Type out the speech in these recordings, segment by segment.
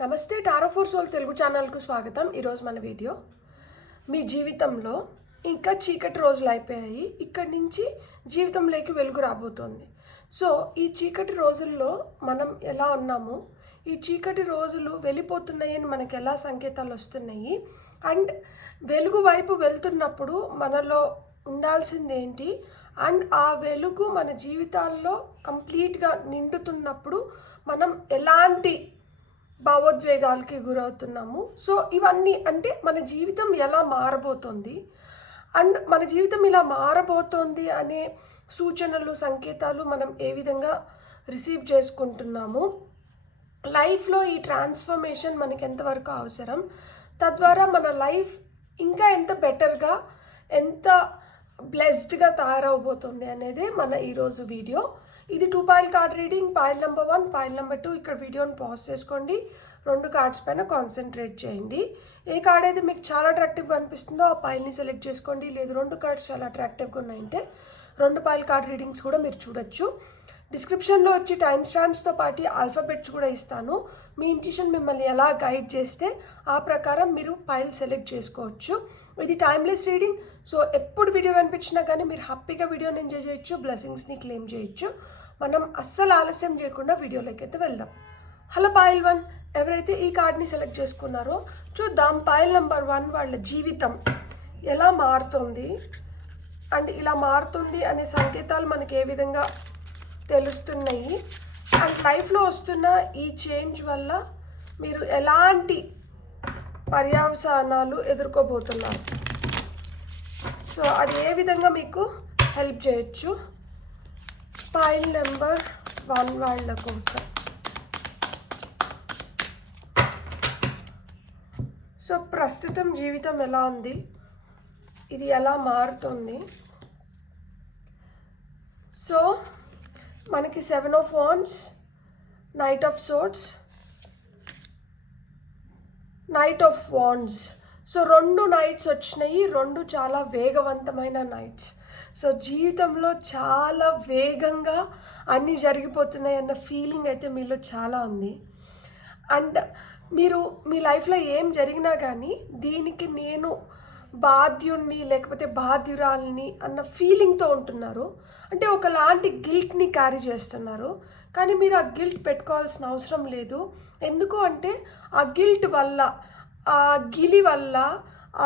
నమస్తే tarot four soul Telugu ఛానల్కు స్వాగతం. ఈరోజు మన వీడియో మీ జీవితంలో ఇంకా చీకటి రోజులు అయిపోయాయి, ఇక్కడి నుంచి జీవితంలోకి వెలుగు రాబోతోంది. సో ఈ చీకటి రోజుల్లో మనం ఎలా ఉన్నాము, ఈ చీకటి రోజులు వెళ్ళిపోతున్నాయి అని మనకు ఎలా సంకేతాలు వస్తున్నాయి, అండ్ వెలుగు వైపు వెళ్తున్నప్పుడు మనలో ఉండాల్సింది ఏంటి, అండ్ ఆ వెలుగు మన జీవితాల్లో కంప్లీట్గా నిండుతున్నప్పుడు మనం ఎలాంటి భావోద్వేగాలకి గురవుతున్నాము. సో ఇవన్నీ అంటే మన జీవితం ఎలా మారబోతోంది అండ్ మన జీవితం ఇలా మారబోతోంది అనే సూచనలు సంకేతాలు మనం ఏ విధంగా రిసీవ్ చేసుకుంటున్నాము, లైఫ్లో ఈ ట్రాన్స్ఫర్మేషన్ మనకి ఎంతవరకు అవసరం, తద్వారా మన లైఫ్ ఇంకా ఎంత బెటర్గా ఎంత బ్లెస్డ్గా తయారవబోతుంది అనేది మన ఈరోజు వీడియో. ఇది 2 foil card reading. Foil number 1, foil number 2. ఇక్కడ వీడియోని పాజ్ చేసుకోండి, 2 కార్డ్స్ పైన కాన్సన్ట్రేట్ చేయండి. ఏ కార్డ్ అయితే మీకు చాలా అట్రాక్టివ్గా అనిపిస్తుందో ఆ పాయిల్ని సెలెక్ట్ చేసుకోండి. లేదు 2 కార్డ్స్ చాలా అట్రాక్టివ్గా ఉన్నాయంటే 2 పాయిల్ కార్డ్ రీడింగ్స్ కూడా మీరు చూడొచ్చు. డిస్క్రిప్షన్లో వచ్చి టైం స్టాంప్స్తో పాటు ఆల్ఫాబెట్స్ కూడా ఇస్తాను. మీ ఇంట్యూషన్ మిమ్మల్ని ఎలా గైడ్ చేస్తే ఆ ప్రకారం మీరు పాయిల్ సెలెక్ట్ చేసుకోవచ్చు. ఇది టైమ్లెస్ రీడింగ్. సో ఎప్పుడు వీడియో కనిపించినా కానీ మీరు హ్యాపీగా వీడియోని ఎంజాయ్ చేయొచ్చు, బ్లెస్సింగ్స్ని క్లెయిమ్ చేయొచ్చు. మనం అస్సలు ఆలస్యం చేయకుండా వీడియోలోకి అయితే వెళ్దాం. హలో పాయిల్ 1, ఎవరైతే ఈ కార్డ్ని సెలెక్ట్ చేసుకున్నారో చూద్దాం. పాయిల్ నెంబర్ 1 వాళ్ళ జీవితం ఎలా మారుతుంది అండ్ ఇలా మారుతుంది అనే సంకేతాలు మనకి ఏ విధంగా తెలుస్తున్నాయి, అండ్ లైఫ్లో వస్తున్న ఈ చేంజ్ వల్ల మీరు ఎలాంటి పర్యవసానాలు ఎదుర్కోబోతున్నారు, సో అది ఏ విధంగా మీకు హెల్ప్ చేయొచ్చు. పాయిల్ నెంబర్ 1 వాళ్ళ కోసం. సో ప్రస్తుతం జీవితం ఎలా ఉంది, ఇది ఎలా మారుతుంది. సో మనకి 7 of wands, knight of swords, knight of wands. So 2 nights వచ్చినాయి, 2 చాలా వేగవంతమైన నైట్స్. సో జీవితంలో చాలా వేగంగా అన్నీ జరిగిపోతున్నాయి అన్న ఫీలింగ్ అయితే మీలో చాలా ఉంది. అండ్ మీరు మీ లైఫ్లో ఏం జరిగినా కానీ దీనికి నేను బాధ్యుణ్ణి లేకపోతే బాధ్యురాల్ని అన్న ఫీలింగ్తో ఉంటున్నారు. అంటే ఒకలాంటి గిల్ట్ని క్యారీ చేస్తున్నారు, కానీ మీరు ఆ గిల్ట్ పెట్టుకోవాల్సిన అవసరం లేదు. ఎందుకు అంటే ఆ గిల్ట్ వల్ల, ఆ గిలి వల్ల,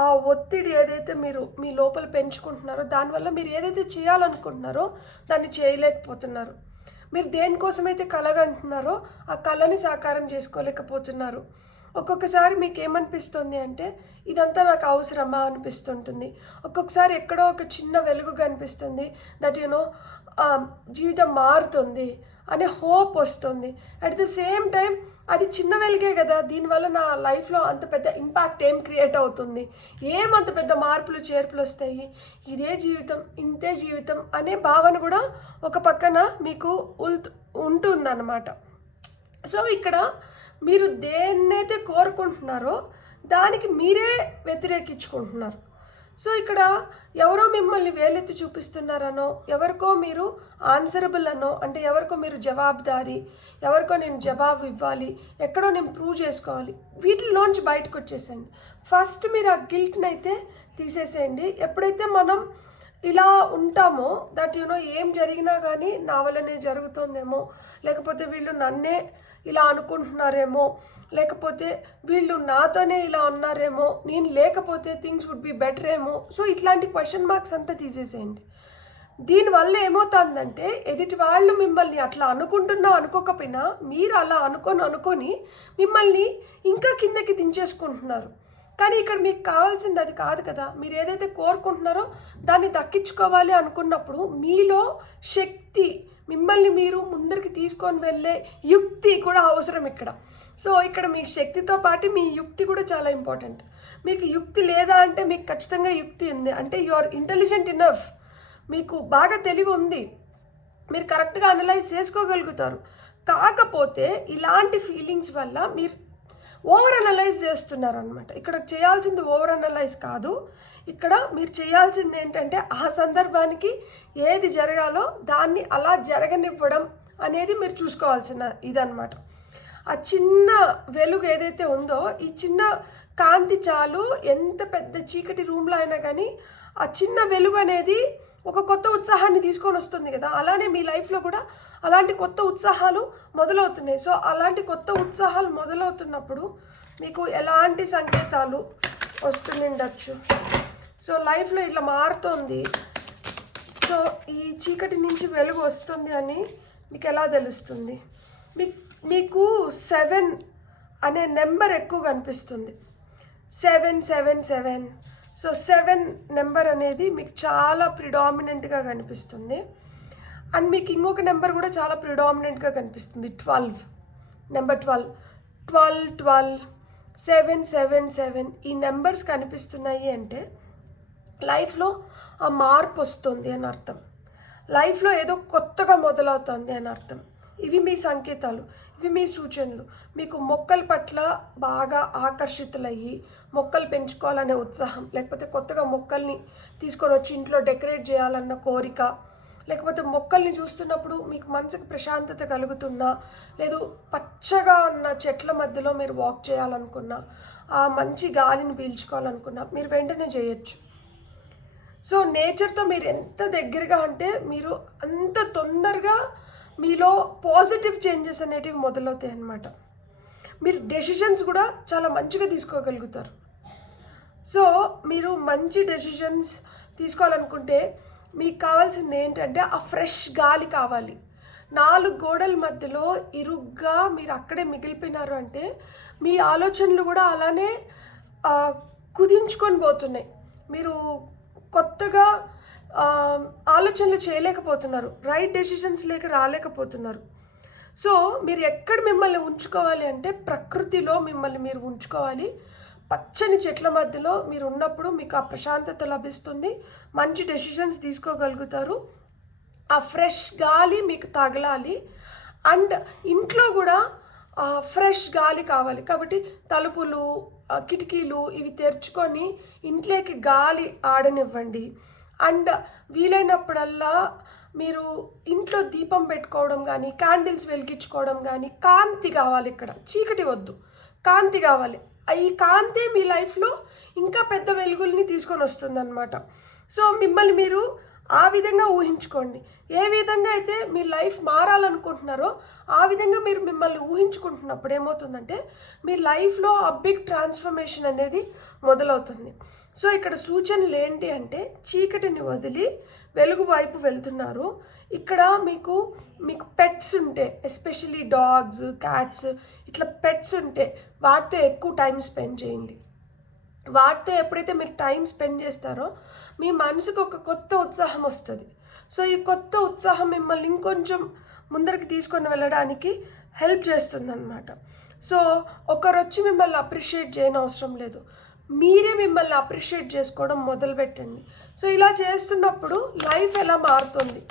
ఆ ఒత్తిడి ఏదైతే మీరు మీ లోపల పెంచుకుంటున్నారో దానివల్ల మీరు ఏదైతే చేయాలనుకుంటున్నారో దాన్ని చేయలేకపోతున్నారు. మీరు దేనికోసమైతే కలగంటున్నారో ఆ కళని సాకారం చేసుకోలేకపోతున్నారు. ఒక్కొక్కసారి మీకు ఏమనిపిస్తుంది అంటే ఇదంతా నాకు అవసరమా అనిపిస్తుంటుంది. ఒక్కొక్కసారి ఎక్కడో ఒక చిన్న వెలుగు కనిపిస్తుంది, దట్ జీవితం మారుతుంది అనే హోప్ వస్తుంది. అట్ ద సేమ్ టైం అది చిన్న వెలుగే కదా, దీనివల్ల నా లైఫ్లో అంత పెద్ద ఇంపాక్ట్ ఏం క్రియేట్ అవుతుంది, ఏమంత పెద్ద మార్పులు చేర్పులు వస్తాయి, ఇదే జీవితం ఇంతే జీవితం అనే భావన కూడా ఒక పక్కన మీకు ఉంటుందన్నమాట. సో ఇక్కడ మీరు దేన్నైతే కోరుకుంటున్నారో దానికి మీరే వ్యతిరేకించుకుంటున్నారు. సో ఇక్కడ ఎవరో మిమ్మల్ని వేలెత్తి చూపిస్తున్నారనో, ఎవరికో మీరు ఆన్సరబుల్ అనో, అంటే ఎవరికో మీరు జవాబుదారీ, ఎవరికో నేను జవాబు ఇవ్వాలి, ఎక్కడో నేను ప్రూవ్ చేసుకోవాలి, వీటిలోంచి బయటకు వచ్చేసేయండి. ఫస్ట్ మీరు ఆ గిల్ట్ని అయితే తీసేసేయండి. ఎప్పుడైతే మనం ఇలా ఉంటామో దట్ ఏం జరిగినా కానీ నా వల్లనే జరుగుతుందేమో, లేకపోతే వీళ్ళు నన్నే ఇలా అనుకుంటున్నారేమో, లేకపోతే వీళ్ళు నాతోనే ఇలా ఉన్నారేమో, నేను లేకపోతే థింగ్స్ వుడ్ బి బెటర్ ఏమో. సో ఇట్లాంటి క్వశ్చన్ మార్క్స్ అంతా తీసేసేయండి. దీనివల్ల ఏమవుతుందంటే ఎదుటి వాళ్ళు మిమ్మల్ని అట్లా అనుకోకపోయినా మీరు అలా అనుకొని మిమ్మల్ని ఇంకా కిందకి దించేసుకుంటున్నారు. కానీ ఇక్కడ మీకు కావాల్సింది అది కాదు కదా. మీరు ఏదైతే కోరుకుంటున్నారో దాన్ని దక్కించుకోవాలి అనుకున్నప్పుడు మీలో శక్తి, మిమ్మల్ని మీరు ముందరికి తీసుకొని వెళ్ళే యుక్తి కూడా అవసరం ఇక్కడ. సో ఇక్కడ మీ శక్తితో పాటు మీ యుక్తి కూడా చాలా ఇంపార్టెంట్. మీకు యుక్తి లేదా అంటే మీకు ఖచ్చితంగా యుక్తి ఉంది, అంటే యు ఆర్ ఇంటెలిజెంట్ ఇనఫ్, మీకు బాగా తెలివి ఉంది, మీరు కరెక్ట్గా అనలైజ్ చేసుకోగలుగుతారు. కాకపోతే ఇలాంటి ఫీలింగ్స్ వల్ల మీరు ఓవర్ అనలైజ్ చేస్తున్నారనమాట. ఇక్కడ చేయాల్సింది ఓవర్ అనలైజ్ కాదు, ఇక్కడ మీరు చేయాల్సింది ఏంటంటే ఆ సందర్భానికి ఏది జరగాలో దాన్ని అలా జరగనివ్వడం అనేది మీరు చూసుకోవాల్సిన ఇదన్నమాట. ఆ చిన్న వెలుగు ఏదైతే ఉందో, ఈ చిన్న కాంతి చాలు ఎంత పెద్ద చీకటి రూమ్లో అయినా కానీ ఆ చిన్న వెలుగు అనేది ఒక కొత్త ఉత్సాహాన్ని తీసుకొని వస్తుంది కదా. అలానే మీ లైఫ్లో కూడా అలాంటి కొత్త ఉత్సాహాలు మొదలవుతున్నాయి. సో అలాంటి కొత్త ఉత్సాహాలు మొదలవుతున్నప్పుడు మీకు ఎలాంటి సంకేతాలు వస్తుండొచ్చు. సో లైఫ్లో ఇట్లా మారుతుంది. సో ఈ చీకటి నుంచి వెలుగు వస్తుంది అని మీకు ఎలా తెలుస్తుంది? మీకు 7 అనే నెంబర్ ఎక్కువ కనిపిస్తుంది. 777. సో 7 నెంబర్ అనేది మీకు చాలా ప్రిడామినెంట్గా కనిపిస్తుంది. అండ్ మీకు ఇంకొక నెంబర్ కూడా చాలా ప్రిడామినెంట్గా కనిపిస్తుంది, 12. నెంబర్ 12, 777 ఈ నెంబర్స్ కనిపిస్తున్నాయి అంటే లైఫ్లో ఆ మార్పు వస్తుంది అని అర్థం. లైఫ్లో ఏదో కొత్తగా మొదలవుతుంది అని అర్థం. ఇవి మీ సంకేతాలు, ఇవి మీ సూచనలు. మీకు మొక్కల పట్ల బాగా ఆకర్షితులయ్యి మొక్కలు పెంచుకోవాలనే ఉత్సాహం, లేకపోతే కొత్తగా మొక్కల్ని తీసుకొని వచ్చి ఇంట్లో డెకరేట్ చేయాలన్న కోరిక, లేకపోతే మొక్కల్ని చూస్తున్నప్పుడు మీకు మనసుకు ప్రశాంతత కలుగుతున్నా, లేదు పచ్చగా ఉన్న చెట్ల మధ్యలో మీరు వాక్ చేయాలనుకున్నా, ఆ మంచి గాలిని పీల్చుకోవాలనుకున్నా మీరు వెంటనే చేయొచ్చు. సో నేచర్తో మీరు ఎంత దగ్గరగా అంటే మీరు అంత తొందరగా మీలో పాజిటివ్ చేంజెస్ అనేటివి మొదలవుతాయి అన్నమాట. మీరు డెసిషన్స్ కూడా చాలా మంచిగా తీసుకోగలుగుతారు. సో మీరు మంచి డెసిషన్స్ తీసుకోవాలనుకుంటే మీకు కావాల్సింది ఏంటంటే ఆ ఫ్రెష్ గాలి కావాలి. 4 గోడల మధ్యలో ఇరుగ్గా మీరు అక్కడే మిగిలిపోయినారు అంటే మీ ఆలోచనలు కూడా అలానే కుదించుకొని పోతున్నాయి. మీరు కొత్తగా ఆలోచనలు చేయలేకపోతున్నారు, రైట్ డెసిషన్స్ లేక రాలేకపోతున్నారు. సో మీరు ఎక్కడ మిమ్మల్ని ఉంచుకోవాలి అంటే ప్రకృతిలో మిమ్మల్ని మీరు ఉంచుకోవాలి. పచ్చని చెట్ల మధ్యలో మీరు ఉన్నప్పుడు మీకు ఆ ప్రశాంతత లభిస్తుంది, మంచి డెసిషన్స్ తీసుకోగలుగుతారు. ఆ ఫ్రెష్ గాలి మీకు తగలాలి. అండ్ ఇంట్లో కూడా ఫ్రెష్ గాలి కావాలి. కాబట్టి తలుపులు, కిటికీలు ఇవి తెరుచుకొని ఇంట్లోకి గాలి ఆడనివ్వండి. అండ్ వీలైనప్పుడల్లా మీరు ఇంట్లో దీపం పెట్టుకోవడం కానీ, క్యాండిల్స్ వెలిగించుకోవడం కానీ, కాంతి కావాలి. ఇక్కడ చీకటి వద్దు, కాంతి కావాలి. ఈ కాంతి మీ లైఫ్లో ఇంకా పెద్ద వెలుగుల్ని తీసుకొని వస్తుందన్నమాట. సో మిమ్మల్ని మీరు ఆ విధంగా ఊహించుకోండి. ఏ విధంగా అయితే మీ లైఫ్ మారాలనుకుంటున్నారో ఆ విధంగా మీరు మిమ్మల్ని ఊహించుకుంటున్నప్పుడు ఏమవుతుందంటే మీ లైఫ్లో ఆ బిగ్ ట్రాన్స్ఫర్మేషన్ అనేది మొదలవుతుంది. సో ఇక్కడ సూచనలు ఏంటి అంటే చీకటిని వదిలి వెలుగు వైపు వెళ్తున్నారు. ఇక్కడ మీకు పెట్స్ ఉంటే, ఎస్పెషలీ డాగ్స్, క్యాట్స్, ఇట్లా పెట్స్ ఉంటే వాటితో ఎక్కువ టైం స్పెండ్ చేయండి. వాటితో ఎప్పుడైతే మీరు టైం స్పెండ్ చేస్తారో మీ మనసుకు ఒక కొత్త ఉత్సాహం వస్తుంది. సో ఈ కొత్త ఉత్సాహం మిమ్మల్ని ఇంకొంచెం ముందరికి తీసుకొని వెళ్ళడానికి హెల్ప్ చేస్తుంది అన్నమాట. సో ఒకరు వచ్చి మిమ్మల్ని అప్రిషియేట్ చేయని అవసరం లేదు, మీరే మిమ్మల్ని అప్రిషియేట్ చేసుకోవడం మొదలుపెట్టండి. సో ఇలా చేస్తున్నప్పుడు లైఫ్ ఎలా మారుతుంది,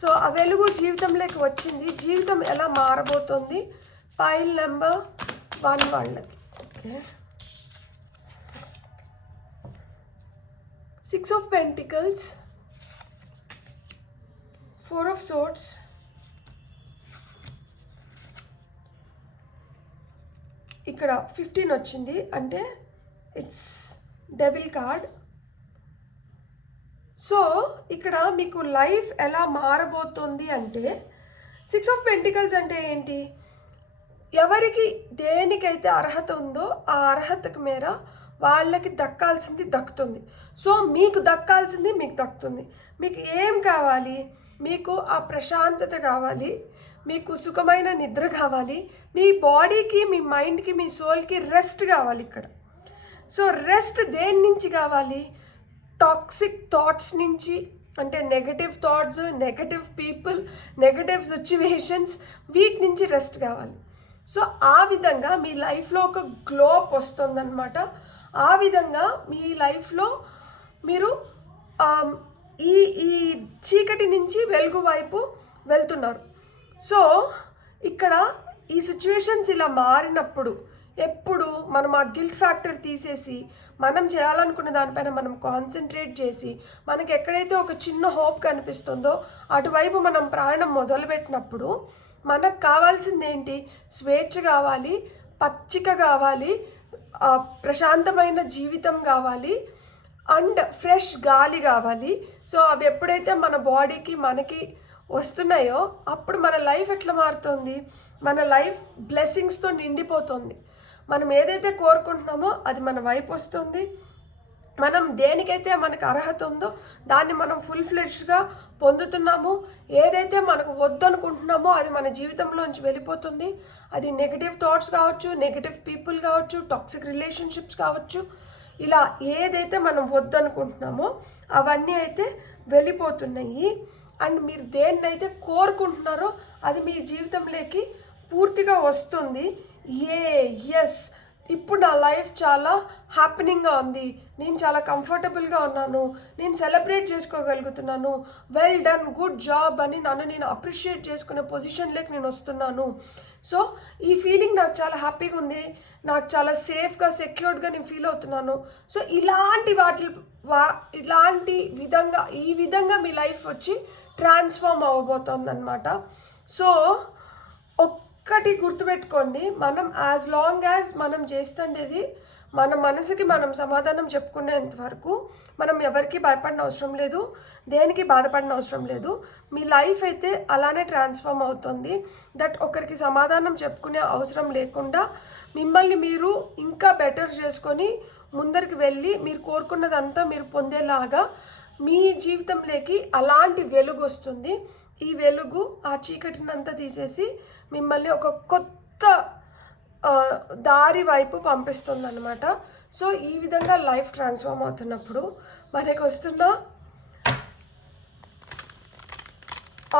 సో ఆ వెలుగు జీవితంలోకి వచ్చింది, జీవితం ఎలా మారబోతుంది. పైల్ నెంబర్ 1 వాళ్ళకి okay. 6 of Pentacles, 4 of Swords, ఇక్కడ 15 వచ్చింది అంటే ఇట్స్ డెవిల్ కార్డ్. సో ఇక్కడ మీకు లైఫ్ ఎలా మారబోతుంది అంటే 6 of Pentacles అంటే ఏంటి, ఎవరికి దేనికైతే అర్హత ఉందో ఆ అర్హతకు మేర వాళ్ళకి దక్కాల్సింది దక్కుతుంది. సో మీకు దక్కాల్సింది మీకు దక్కుతుంది. మీకు ఏం కావాలి, మీకు ఆ ప్రశాంతత కావాలి, మీకు సుఖమైన నిద్ర కావాలి, మీ బాడీకి, మీ మైండ్కి, మీ సోల్కి రెస్ట్ కావాలి ఇక్కడ. సో రెస్ట్ దేని నుంచి కావాలి, టాక్సిక్ థాట్స్ నుంచి, అంటే negative thoughts, negative people, negative situations, వీటి నుంచి రెస్ట్ కావాలి. సో ఆ విధంగా మీ లైఫ్లో ఒక గ్లోప్ వస్తుందన్నమాట. ఆ విధంగా మీ లైఫ్లో మీరు ఈ చీకటి నుంచి వెలుగు వైపు వెళ్తున్నారు. సో ఇక్కడ ఈ సిచ్యువేషన్స్ ఇలా మారినప్పుడు ఎప్పుడు మనం ఆ గిల్ట్ ఫ్యాక్టర్ తీసేసి మనం చేయాలనుకున్న దానిపైన మనం కాన్సన్ట్రేట్ చేసి మనకి ఎక్కడైతే ఒక చిన్న హోప్ కనిపిస్తుందో అటువైపు మనం ప్రయాణం మొదలుపెట్టినప్పుడు మనకు కావాల్సింది ఏంటి? స్వేచ్ఛ కావాలి, పచ్చిక కావాలి, ప్రశాంతమైన జీవితం కావాలి, అండ్ ఫ్రెష్ గాలి కావాలి. సో అవి ఎప్పుడైతే మన బాడీకి మనకి వస్తున్నాయో అప్పుడు మన లైఫ్ ఎట్లా మారుతుంది? మన లైఫ్ బ్లెస్సింగ్స్తో నిండిపోతుంది. మనం ఏదైతే కోరుకుంటున్నామో అది మన వైపు వస్తుంది. మనం దేనికైతే మనకు అర్హత ఉందో దాన్ని మనం ఫుల్ ఫ్లెడ్జ్డ్గా పొందుతున్నాము. ఏదైతే మనకు వద్దనుకుంటున్నామో అది మన జీవితంలోంచి వెళ్ళిపోతుంది. అది నెగిటివ్ థాట్స్ కావచ్చు, నెగిటివ్ పీపుల్ కావచ్చు, టాక్సిక్ రిలేషన్షిప్స్ కావచ్చు. ఇలా ఏదైతే మనం వద్దనుకుంటున్నామో అవన్నీ అయితే వెళ్ళిపోతున్నాయి. అండ్ మీరు దేన్నైతే కోరుకుంటున్నారో అది మీ జీవితంలోకి పూర్తిగా వస్తుంది. ఎస్, ఇప్పుడు నా లైఫ్ చాలా హ్యాపెనింగ్గా ఉంది, నేను చాలా కంఫర్టబుల్గా ఉన్నాను, నేను సెలబ్రేట్ చేసుకోగలుగుతున్నాను, వెల్ డన్, గుడ్ జాబ్ అని నన్ను నేను అప్రిషియేట్ చేసుకునే పొజిషన్లోకి నేను వస్తున్నాను. సో ఈ ఫీలింగ్ నాకు చాలా హ్యాపీగా ఉంది, నాకు చాలా సేఫ్గా సెక్యూర్డ్గా నేను ఫీల్ అవుతున్నాను. సో ఈ విధంగా మీ లైఫ్ వచ్చి ట్రాన్స్ఫార్మ్ అవ్వబోతుంది అనమాట. సో ఒక్కటి గుర్తుపెట్టుకోండి, మనం యాజ్ లాంగ్ యాజ్ మనం చేస్తుండేది మన మనసుకి మనం సమాధానం చెప్పుకునేంత వరకు మనం ఎవరికి భయపడిన అవసరం లేదు, దేనికి బాధపడిన అవసరం లేదు. మీ లైఫ్ అయితే అలానే ట్రాన్స్ఫార్మ్ అవుతుంది. దట్ ఒకరికి సమాధానం చెప్పుకునే అవసరం లేకుండా మిమ్మల్ని మీరు ఇంకా బెటర్ చేసుకొని ముందరికి వెళ్ళి మీరు కోరుకున్నదంతా మీరు పొందేలాగా మీ జీవితంలోకి అలాంటి వెలుగు వస్తుంది. ఈ వెలుగు ఆ చీకటినంతా తీసేసి మిమ్మల్ని ఒక కొత్త దారి వైపు పంపిస్తుంది అనమాట. సో ఈ విధంగా లైఫ్ ట్రాన్స్ఫార్మ్ అవుతున్నప్పుడు మనకు వస్తున్న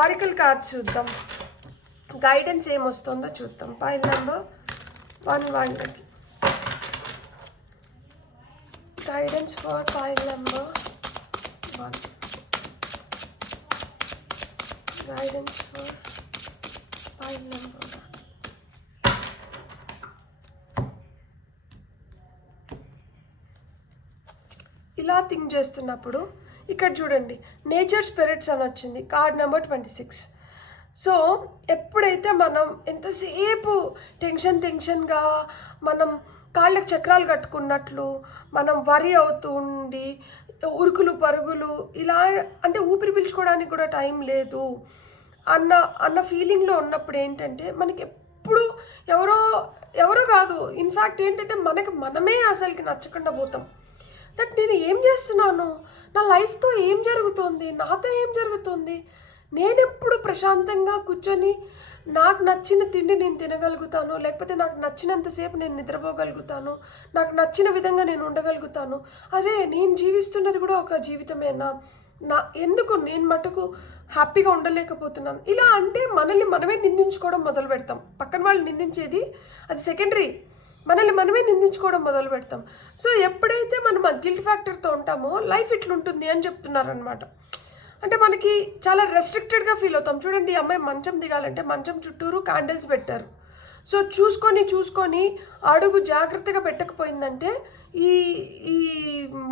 ఆరికల్ కార్డ్స్ చూద్దాం, గైడెన్స్ ఏమొస్తుందో చూద్దాం. Pile number 1 guidance for pile number 1. Guidance for pile number 1. ఇలా థింక్ చేస్తున్నప్పుడు ఇక్కడ చూడండి, నేచర్ స్పిరిట్స్ అని వచ్చింది, కార్డ్ నెంబర్ 26. సో ఎప్పుడైతే మనం ఎంతసేపు టెన్షన్గా మనం కాళ్ళకి చక్రాలు కట్టుకున్నట్లు మనం వరి అవుతూ ఉండి ఉరుకులు పరుగులు ఇలా, అంటే ఊపిరి పీల్చుకోవడానికి కూడా టైం లేదు అన్న ఫీలింగ్లో ఉన్నప్పుడు ఏంటంటే మనకి ఎప్పుడు ఎవరో కాదు, ఇన్ఫ్యాక్ట్ ఏంటంటే మనమే అసలుకి నచ్చకుండా పోతాం. దట్ నేను ఏం చేస్తున్నాను, నా లైఫ్తో ఏం జరుగుతుంది, నాతో ఏం జరుగుతుంది, నేనెప్పుడు ప్రశాంతంగా కూర్చొని నాకు నచ్చిన తిండి నేను తినగలుగుతాను, లేకపోతే నాకు నచ్చినంతసేపు నేను నిద్రపోగలుగుతాను, నాకు నచ్చిన విధంగా నేను ఉండగలుగుతాను, అరే నేను జీవిస్తున్నది కూడా ఒక జీవితమేనా, ఎందుకు నేను మటుకు హ్యాపీగా ఉండలేకపోతున్నాను, ఇలా అంటే మనల్ని మనమే నిందించుకోవడం మొదలు పెడతాం. పక్కన వాళ్ళు నిందించేది అది సెకండరీ, మనల్ని మనమే నిందించుకోవడం మొదలు పెడతాం. సో ఎప్పుడైతే మనం ఆ గిల్ట్ ఫ్యాక్టర్తో ఉంటామో లైఫ్ ఇట్లుంటుంది అని చెప్తున్నారనమాట. అంటే మనకి చాలా రెస్ట్రిక్టెడ్గా ఫీల్ అవుతాం. చూడండి, అమ్మాయి మంచం దిగాలంటే మంచం చుట్టూరు క్యాండిల్స్ పెట్టారు. సో చూసుకొని అడుగు జాగ్రత్తగా పెట్టకపోయిందంటే ఈ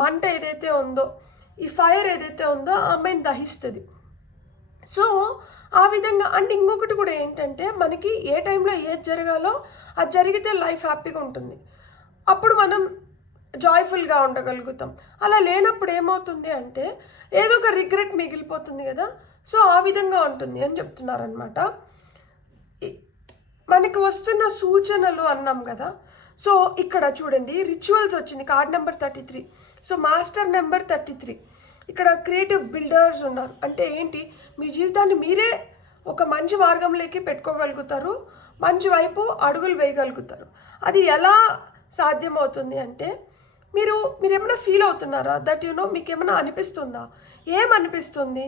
మంట ఏదైతే ఉందో, ఈ ఫైర్ ఏదైతే ఉందో ఆ అమ్మాయిని దహిస్తుంది. సో ఆ విధంగా. అండ్ ఇంకొకటి కూడా ఏంటంటే మనకి ఏ టైంలో ఏది జరగాలో అది జరిగితే లైఫ్ హ్యాపీగా ఉంటుంది, అప్పుడు మనం జాయ్ఫుల్గా ఉండగలుగుతాం. అలా లేనప్పుడు ఏమవుతుంది అంటే ఏదో ఒక రిగ్రెట్ మిగిలిపోతుంది కదా. సో ఆ విధంగా ఉంటుంది అని చెప్తున్నారనమాట. మనకి వస్తున్న సూచనలు అన్నాం కదా. సో ఇక్కడ చూడండి, రిచువల్స్ వచ్చింది, card number 33. So master number 33. ఇక్కడ క్రియేటివ్ బిల్డర్స్ ఉన్నారు. అంటే ఏంటి, మీ జీవితాన్ని మీరే ఒక మంచి మార్గంలోకి పెట్టుకోగలుగుతారు, మంచి వైపు అడుగులు వేయగలుగుతారు. అది ఎలా సాధ్యమవుతుంది అంటే మీరు ఏమైనా ఫీల్ అవుతున్నారా? దట్ మీకు ఏమైనా అనిపిస్తుందా? ఏమనిపిస్తుంది,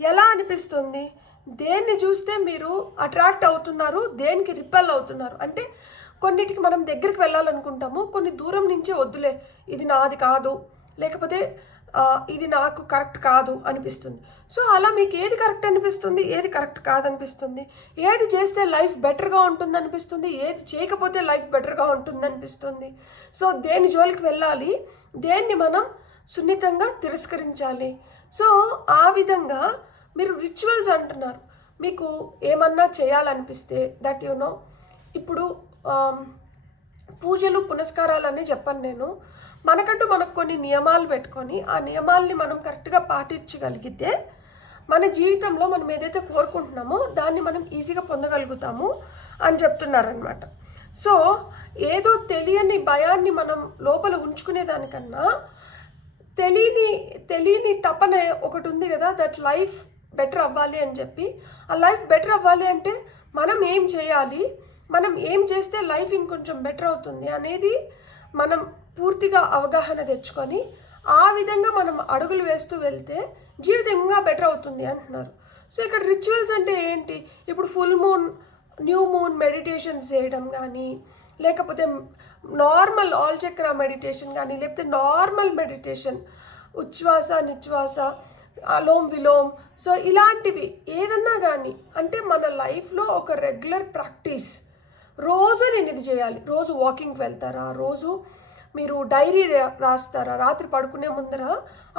ఎలా అనిపిస్తుంది, దేన్ని చూస్తే మీరు అట్రాక్ట్ అవుతున్నారు, దేనికి రిపెల్ అవుతున్నారు? అంటే కొన్నిటికి మనం దగ్గరికి వెళ్ళాలనుకుంటాము, కొన్ని దూరం నుంచే వద్దులే, ఇది నాది కాదు, లేకపోతే ఇది నాకు కరెక్ట్ కాదు అనిపిస్తుంది. సో అలా మీకు ఏది కరెక్ట్ అనిపిస్తుంది, ఏది కరెక్ట్ కాదనిపిస్తుంది, ఏది చేస్తే లైఫ్ బెటర్గా ఉంటుంది అనిపిస్తుంది, ఏది చేయకపోతే లైఫ్ బెటర్గా ఉంటుంది అనిపిస్తుంది. సో దేని జోలికి వెళ్ళాలి, దేన్ని మనం సున్నితంగా తిరస్కరించాలి. సో ఆ విధంగా మీరు రిచువల్స్ అంటున్నారు. మీకు ఏమన్నా చేయాలనిపిస్తే దట్ ఇప్పుడు పూజలు పునస్కారాలన్నీ చెప్పను నేను. మనకంటూ మనకు కొన్ని నియమాలు పెట్టుకొని ఆ నియమాల్ని మనం కరెక్ట్గా పాటించగలిగితే మన జీవితంలో మనం ఏదైతే కోరుకుంటున్నామో దాన్ని మనం ఈజీగా పొందగలుగుతాము అని చెప్తున్నారనమాట. సో ఏదో తెలియని భయాన్ని మనం లోపల ఉంచుకునేదానికన్నా తెలియని తపన ఒకటి ఉంది కదా, దట్ లైఫ్ బెటర్ అవ్వాలి అని చెప్పి. ఆ లైఫ్ బెటర్ అవ్వాలి అంటే మనం ఏం చేయాలి, మనం ఏం చేస్తే లైఫ్ ఇంకొంచెం బెటర్ అవుతుంది అనేది మనం పూర్తిగా అవగాహన తెచ్చుకొని ఆ విధంగా మనం అడుగులు వేస్తూ వెళ్తే జీవితం ఇంకా బెటర్ అవుతుంది అంటున్నారు. సో ఇక్కడ రిచువల్స్ అంటే ఏంటి? ఇప్పుడు full moon, new moon meditations చేయడం కానీ, లేకపోతే నార్మల్ ఆల్ చక్ర మెడిటేషన్ కానీ, లేకపోతే నార్మల్ మెడిటేషన్ ఉచ్ఛ్వాస నిశ్వాస అలోం విలోమ్, సో ఇలాంటివి ఏదన్నా కానీ అంటే మన లైఫ్లో ఒక రెగ్యులర్ ప్రాక్టీస్. రోజు నేను ఇది చేయాలి, రోజు వాకింగ్కి వెళ్తారా, రోజు మీరు డైరీ రాస్తారా, రాత్రి పడుకునే ముందర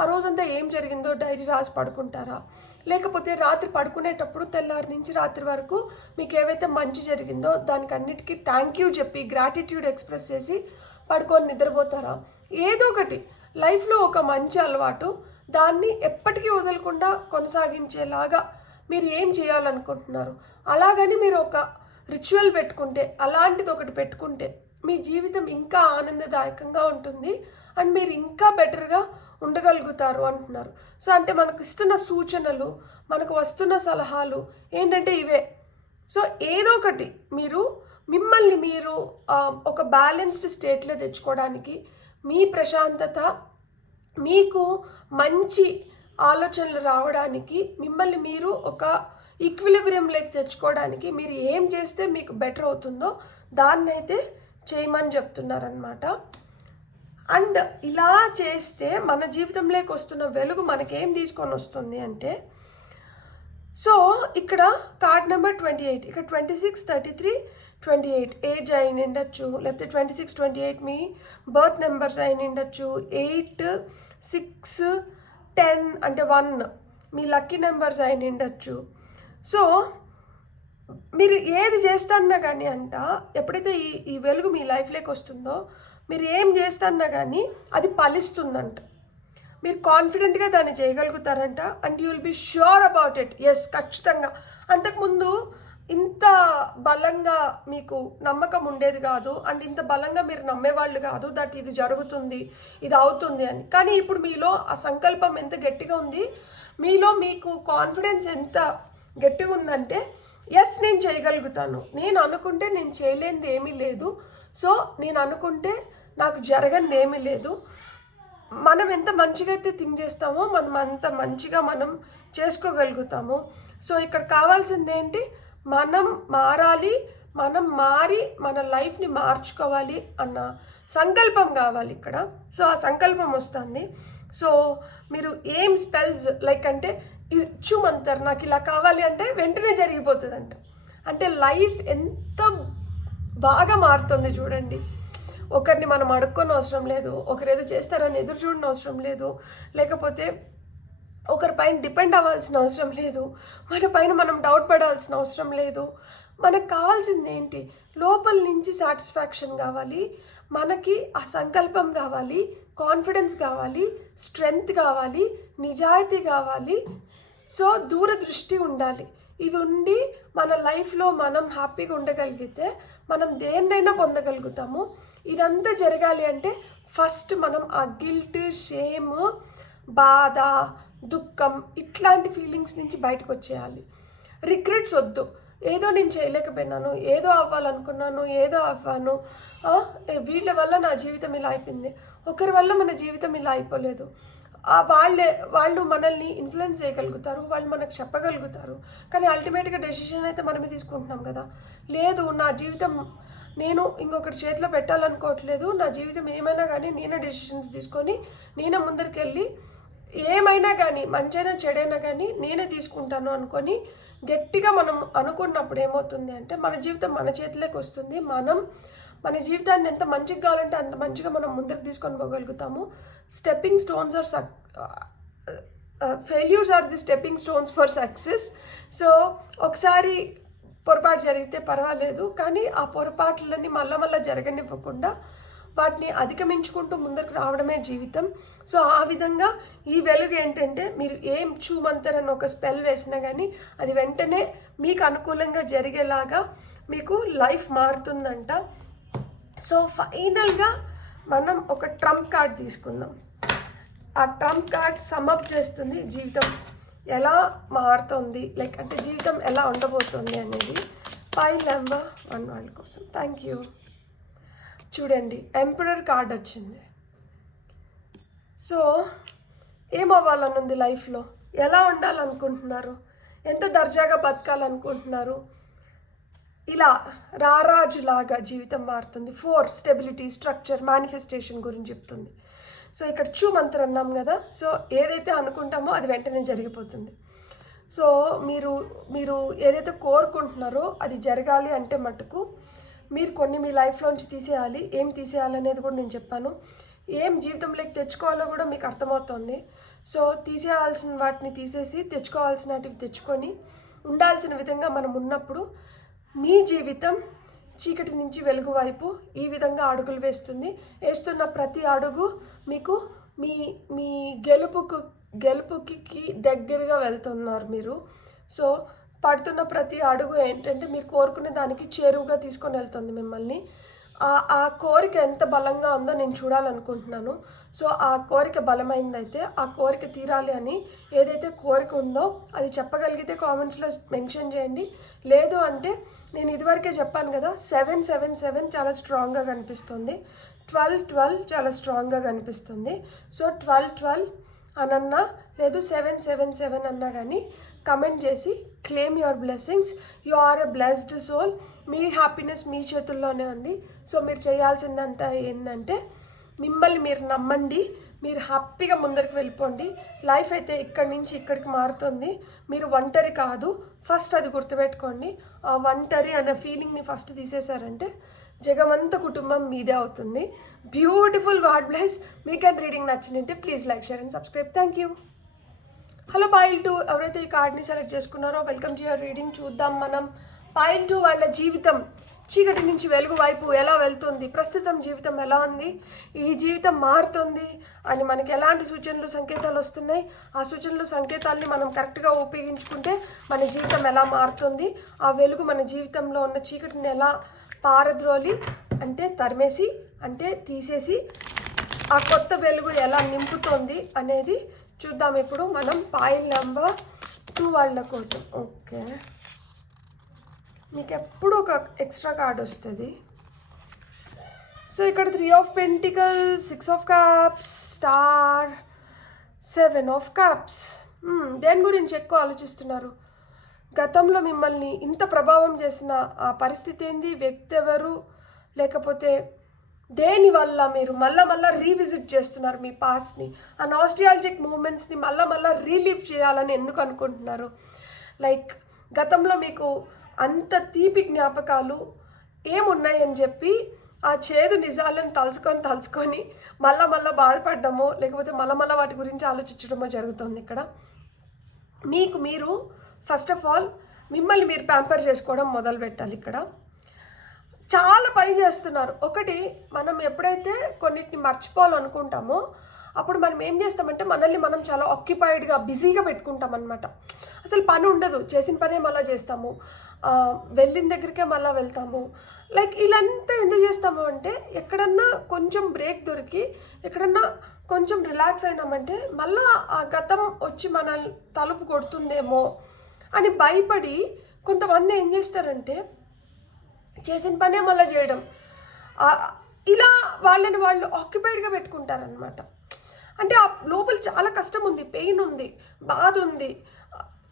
ఆ రోజంతా ఏం జరిగిందో డైరీ రాసి పడుకుంటారా, లేకపోతే రాత్రి పడుకునేటప్పుడు తెల్లారి నుంచి రాత్రి వరకు మీకు ఏవైతే మంచి జరిగిందో దానికి అన్నిటికీ థ్యాంక్ యూ చెప్పి గ్రాటిట్యూడ్ ఎక్స్ప్రెస్ చేసి పడుకొని నిద్రపోతారా? ఏదో ఒకటి లైఫ్లో ఒక మంచి అలవాటు, దాన్ని ఎప్పటికీ వదలకుండా కొనసాగించేలాగా మీరు ఏం చేయాలనుకుంటున్నారు అలాగని మీరు ఒక రిచువల్ పెట్టుకుంటే, అలాంటిది ఒకటి పెట్టుకుంటే మీ జీవితం ఇంకా ఆనందదాయకంగా ఉంటుంది అండ్ మీరు ఇంకా బెటర్గా ఉండగలుగుతారు అంటున్నారు. సో అంటే మనకు ఇస్తున్న సూచనలు, మనకు వస్తున్న సలహాలు ఏంటంటే ఇవే. సో ఏదో ఒకటి మీరు మిమ్మల్ని మీరు ఒక బ్యాలెన్స్డ్ స్టేట్లో తెచ్చుకోవడానికి, మీ ప్రశాంతత, మీకు మంచి ఆలోచనలు రావడానికి, మిమ్మల్ని మీరు ఒక ఈక్విలిబ్రియంలోకి తెచ్చుకోవడానికి మీరు ఏం చేస్తే మీకు బెటర్ అవుతుందో దాన్నైతే చేయమని చెప్తున్నారనమాట. అండ్ ఇలా చేస్తే మన జీవితంలోకి వస్తున్న వెలుగు మనకేం తీసుకొని వస్తుంది అంటే, సో ఇక్కడ కార్డ్ నెంబర్ 28, ఇక్కడ 26, 33, 28 ఏజ్ అయిన ఉండొచ్చు, లేకపోతే 26, 28 మీ బర్త్ నెంబర్స్ అయిన ఉండొచ్చు, 8, 6, 10 అంటే 1 మీ లక్కీ నెంబర్స్ అయిన ఉండొచ్చు. సో మీరు ఏది చేస్తాన్నా కానీ ఎప్పుడైతే ఈ వెలుగు మీ లైఫ్లోకి వస్తుందో మీరు ఏం చేస్తాన్నా కానీ అది ఫలిస్తుందంట. మీరు కాన్ఫిడెంట్గా దాన్ని చేయగలుగుతారంట and you will be sure about it. Yes, ఖచ్చితంగా. అంతకుముందు ఇంత బలంగా మీకు నమ్మకం ఉండేది కాదు అండ్ ఇంత బలంగా మీరు నమ్మేవాళ్ళు కాదు దట్ ఇది జరుగుతుంది, ఇది అవుతుంది అని. కానీ ఇప్పుడు మీలో ఆ సంకల్పం ఎంత గట్టిగా ఉంది, మీలో మీకు కాన్ఫిడెన్స్ ఎంత గట్టిగా ఉందంటే, ఎస్ నేను చేయగలుగుతాను, నేను అనుకుంటే నేను చేయలేనిది ఏమీ లేదు, సో నేను అనుకుంటే నాకు జరగనిది ఏమీ లేదు. మనం ఎంత మంచిగా అయితే థింక్ చేస్తామో మనం అంత మంచిగా మనం చేసుకోగలుగుతాము. సో ఇక్కడ కావాల్సింది ఏంటి? మనం మారాలి, మనం మారి మన లైఫ్ని మార్చుకోవాలి అన్న సంకల్పం కావాలి ఇక్కడ. సో ఆ సంకల్పం వస్తుంది. సో మీరు ఏం స్పెల్స్ లైక్ అంటే ఇచ్చుమంటారు, నాకు ఇలా కావాలి అంటే వెంటనే జరిగిపోతుందంట. అంటే లైఫ్ ఎంత బాగా మారుతుంది చూడండి. ఒకరిని మనం అడుక్కొని అవసరం లేదు, ఒకరు ఏదో చేస్తారని ఎదురు చూడని అవసరం లేదు, లేకపోతే ఒకరిపైన డిపెండ్ అవ్వాల్సిన అవసరం లేదు, మన పైన మనం డౌట్ పడాల్సిన అవసరం లేదు. మనకు కావాల్సింది ఏంటి? లోపల నుంచి సాటిస్ఫాక్షన్ కావాలి, మనకి ఆ సంకల్పం కావాలి, కాన్ఫిడెన్స్ కావాలి, స్ట్రెంగ్త్ కావాలి, నిజాయితీ కావాలి, సో దూరదృష్టి ఉండాలి. ఇవి ఉండి మన లైఫ్లో మనం హ్యాపీగా ఉండగలిగితే మనం దేన్నైనా పొందగలుగుతాము. ఇదంతా జరగాలి అంటే ఫస్ట్ మనం ఆ గిల్ట్, షేమ్, బాధ, దుఃఖం ఇట్లాంటి ఫీలింగ్స్ నుంచి బయటకు వచ్చేయాలి. రిగ్రెట్స్ వద్దు. ఏదో నేను చేయలేకపోయినాను, ఏదో అవ్వాలనుకున్నాను, ఏదో అవ్వాను, వీళ్ళ వల్ల నా జీవితం ఇలా అయిపోయింది. ఒకరి వల్ల మన జీవితం ఇలా అయిపోలేదు. వాళ్ళు మనల్ని ఇన్ఫ్లుయెన్స్ చేయగలుగుతారు, వాళ్ళు మనకు చెప్పగలుగుతారు, కానీ అల్టిమేట్గా డెసిషన్ అయితే మనమే తీసుకుంటున్నాం కదా. లేదు, నా జీవితం నేను ఇంకొకటి చేతిలో పెట్టాలనుకోవట్లేదు, నా జీవితం ఏమైనా కానీ నేనే డెసిషన్స్ తీసుకొని నేనే ముందరికి ఏమైనా కానీ మంచైనా చెడైనా కానీ నేనే తీసుకుంటాను అనుకొని గట్టిగా మనం అనుకున్నప్పుడు ఏమవుతుంది అంటే మన జీవితం మన చేతిలోకి వస్తుంది. మనం మన జీవితాన్ని ఎంత మంచిగా కావాలంటే అంత మంచిగా మనం ముందుకు తీసుకొని పోగలుగుతాము. Stepping stones are failures are the stepping stones for success. So ఒకసారి పొరపాటు జరిగితే పర్వాలేదు, కానీ ఆ పొరపాట్లన్నీ మళ్ళా జరగనివ్వకుండా వాటిని అధిగమించుకుంటూ ముందుకు రావడమే జీవితం. సో ఆ విధంగా ఈ వెలుగు ఏంటంటే, మీరు ఏం చూమంతరని ఒక స్పెల్ వేసినా కానీ అది వెంటనే మీకు అనుకూలంగా జరిగేలాగా మీకు లైఫ్ మారుతుందంట. సో ఫైనల్గా మనం ఒక ట్రంప్ కార్డ్ తీసుకుందాం. ఆ ట్రంప్ కార్డ్ సమ్అప్ చేస్తుంది జీవితం ఎలా మారుతుంది, లైక్ అంటే జీవితం ఎలా ఉండబోతుంది అనేది. పైల్ నెంబర్ 1 వాళ్ళ కోసం. Thank you. చూడండి, ఎంపరర్ కార్డ్ వచ్చింది. సో ఏమవ్వాలని ఉంది లైఫ్లో, ఎలా ఉండాలనుకుంటున్నారు, ఎంత దర్జాగా బతకాలనుకుంటున్నారు, ఇలా రారాజులాగా జీవితం మారుతుంది. 4 స్టెబిలిటీ, స్ట్రక్చర్, మేనిఫెస్టేషన్ గురించి చెప్తుంది. సో ఇక్కడ మంత్రం అన్నాం కదా, సో ఏదైతే అనుకుంటామో అది వెంటనే జరిగిపోతుంది. సో మీరు ఏదైతే కోరుకుంటున్నారో అది జరగాలి అంటే మటుకు మీరు కొన్ని మీ లైఫ్లోంచి తీసేయాలి. ఏం తీసేయాలి అనేది కూడా నేను చెప్పాను. ఏం జీవితంలోకి తెచ్చుకోవాలో కూడా మీకు అర్థమవుతుంది. సో తీసేయాల్సిన వాటిని తీసేసి తెచ్చుకోవాల్సినవి తెచ్చుకొని ఉండాల్సిన విధంగా మనం ఉన్నప్పుడు మీ జీవితం చీకటి నుంచి వెలుగు వైపు ఈ విధంగా అడుగులు వేస్తున్న ప్రతి అడుగు మీకు మీ మీ గెలుపుకి దగ్గరగా వెళ్తున్నారు మీరు. సో పడుతున్న ప్రతి అడుగు ఏంటంటే మీరు కోరుకునే దానికి చేరువుగా తీసుకొని వెళ్తుంది మిమ్మల్ని. ఆ కోరిక ఎంత బలంగా ఉందో నేను చూడాలనుకుంటున్నాను. సో ఆ కోరిక బలమైందైతే ఆ కోరిక తీరాలి అని ఏదైతే కోరిక ఉందో అది చెప్పగలిగితే కామెంట్స్లో మెన్షన్ చేయండి. లేదు అంటే నేను ఇదివరకే చెప్పాను కదా, 777 చాలా స్ట్రాంగ్గా కనిపిస్తుంది, 1212 చాలా స్ట్రాంగ్గా కనిపిస్తుంది. సో 1212 అనన్నా లేదు 777 అన్నా కానీ కమెంట్ చేసి claim your blessings. You are a blessed soul. మీ హ్యాపీనెస్ మీ చేతుల్లోనే ఉంది. సో మీరు చేయాల్సిందంతా ఏంటంటే మిమ్మల్ని మీరు నమ్మండి, మీరు హ్యాపీగా ముందరికి వెళ్ళిపోండి. లైఫ్ అయితే ఇక్కడి నుంచి ఇక్కడికి మారుతుంది. మీరు ఒంటరి కాదు, ఫస్ట్ అది గుర్తుపెట్టుకోండి. ఆ ఒంటరి అనే ఫీలింగ్ని ఫస్ట్ తీసేశారంటే జగమంత కుటుంబం మీదే అవుతుంది. బ్యూటిఫుల్. God bless. మీకు రీడింగ్ నచ్చినట్టే please like, share and subscribe. Thank you. Hello pile 2, ఎవరైతే ఈ కార్డ్ని సెలెక్ట్ చేసుకున్నారో వెల్కమ్ టు యువర్ రీడింగ్. చూద్దాం మనం పైల్ 2 వాళ్ళ జీవితం చీకటి నుంచి వెలుగు వైపు ఎలా వెళ్తుంది, ప్రస్తుతం జీవితం ఎలా ఉంది, ఈ జీవితం మారుతుంది అని మనకి ఎలాంటి సూచనలు సంకేతాలు వస్తున్నాయి, ఆ సూచనలు సంకేతాలని మనం కరెక్ట్గా ఉపయోగించుకుంటే మన జీవితం ఎలా మారుతుంది, ఆ వెలుగు మన జీవితంలో ఉన్న చీకటిని ఎలా పారద్రోలి అంటే తరిమేసి అంటే తీసేసి ఆ కొత్త వెలుగు ఎలా నింపుతోంది అనేది చూద్దాం. ఇప్పుడు మనం పైల్ నెంబర్ 2 వాళ్ళ కోసం. ఓకే, మీకు ఎప్పుడు ఒక ఎక్స్ట్రా కార్డ్ వస్తుంది. సో ఇక్కడ 3 of pentacles, 6 of cups, star, 7 of cups. దేని గురించి ఎక్కువ ఆలోచిస్తున్నారు? గతంలో మిమ్మల్ని ఇంత ప్రభావం చేసిన ఆ పరిస్థితి ఏంది, వ్యక్తి ఎవరు, లేకపోతే దేనివల్ల మీరు మళ్ళా రీవిజిట్ చేస్తున్నారు మీ పాస్ట్ని, ఆ నాస్టాల్జిక్ మూమెంట్స్ని మళ్ళా రీలీవ్ చేయాలని ఎందుకు అనుకుంటున్నారు? లైక్ గతంలో మీకు అంత తీపి జ్ఞాపకాలు ఏమున్నాయని చెప్పి ఆ చేదు నిజాలను తలుచుకొని మళ్ళా బాధపడ్డమో లేకపోతే మళ్ళా వాటి గురించి ఆలోచించడమో జరుగుతుంది. ఇక్కడ మీరు ఫస్ట్ ఆఫ్ ఆల్ మిమ్మల్ని మీరు ప్యాంపర్ చేసుకోవడం మొదలు పెట్టాలి. ఇక్కడ చాలా పని చేస్తున్నారు. ఒకటి, మనం ఎప్పుడైతే కొన్నిటిని మర్చిపోవాలనుకుంటామో అప్పుడు మనం ఏం చేస్తామంటే మనల్ని మనం చాలా ఆక్యుపైడ్గా బిజీగా పెట్టుకుంటాం అనమాట. అసలు పని ఉండదు, చేసిన పనే మళ్ళీ చేస్తాము, వెళ్ళిన దగ్గరికే మళ్ళీ వెళ్తాము. లైక్ ఇలాంతా ఎందుకు చేస్తాము అంటే ఎక్కడన్నా కొంచెం బ్రేక్ దొరికి ఎక్కడన్నా కొంచెం రిలాక్స్ అయినామంటే మళ్ళీ ఆ గతం వచ్చి మన తలుపు కొడుతుందేమో అని భయపడి కొంతమంది ఏం చేస్తారంటే చేసిన పనే మళ్ళీ చేయడం, ఇలా వాళ్ళని వాళ్ళు ఆక్యుపైడ్గా పెట్టుకుంటారనమాట. అంటే ఆ లోపల చాలా కష్టం ఉంది, పెయిన్ ఉంది, బాధ ఉంది,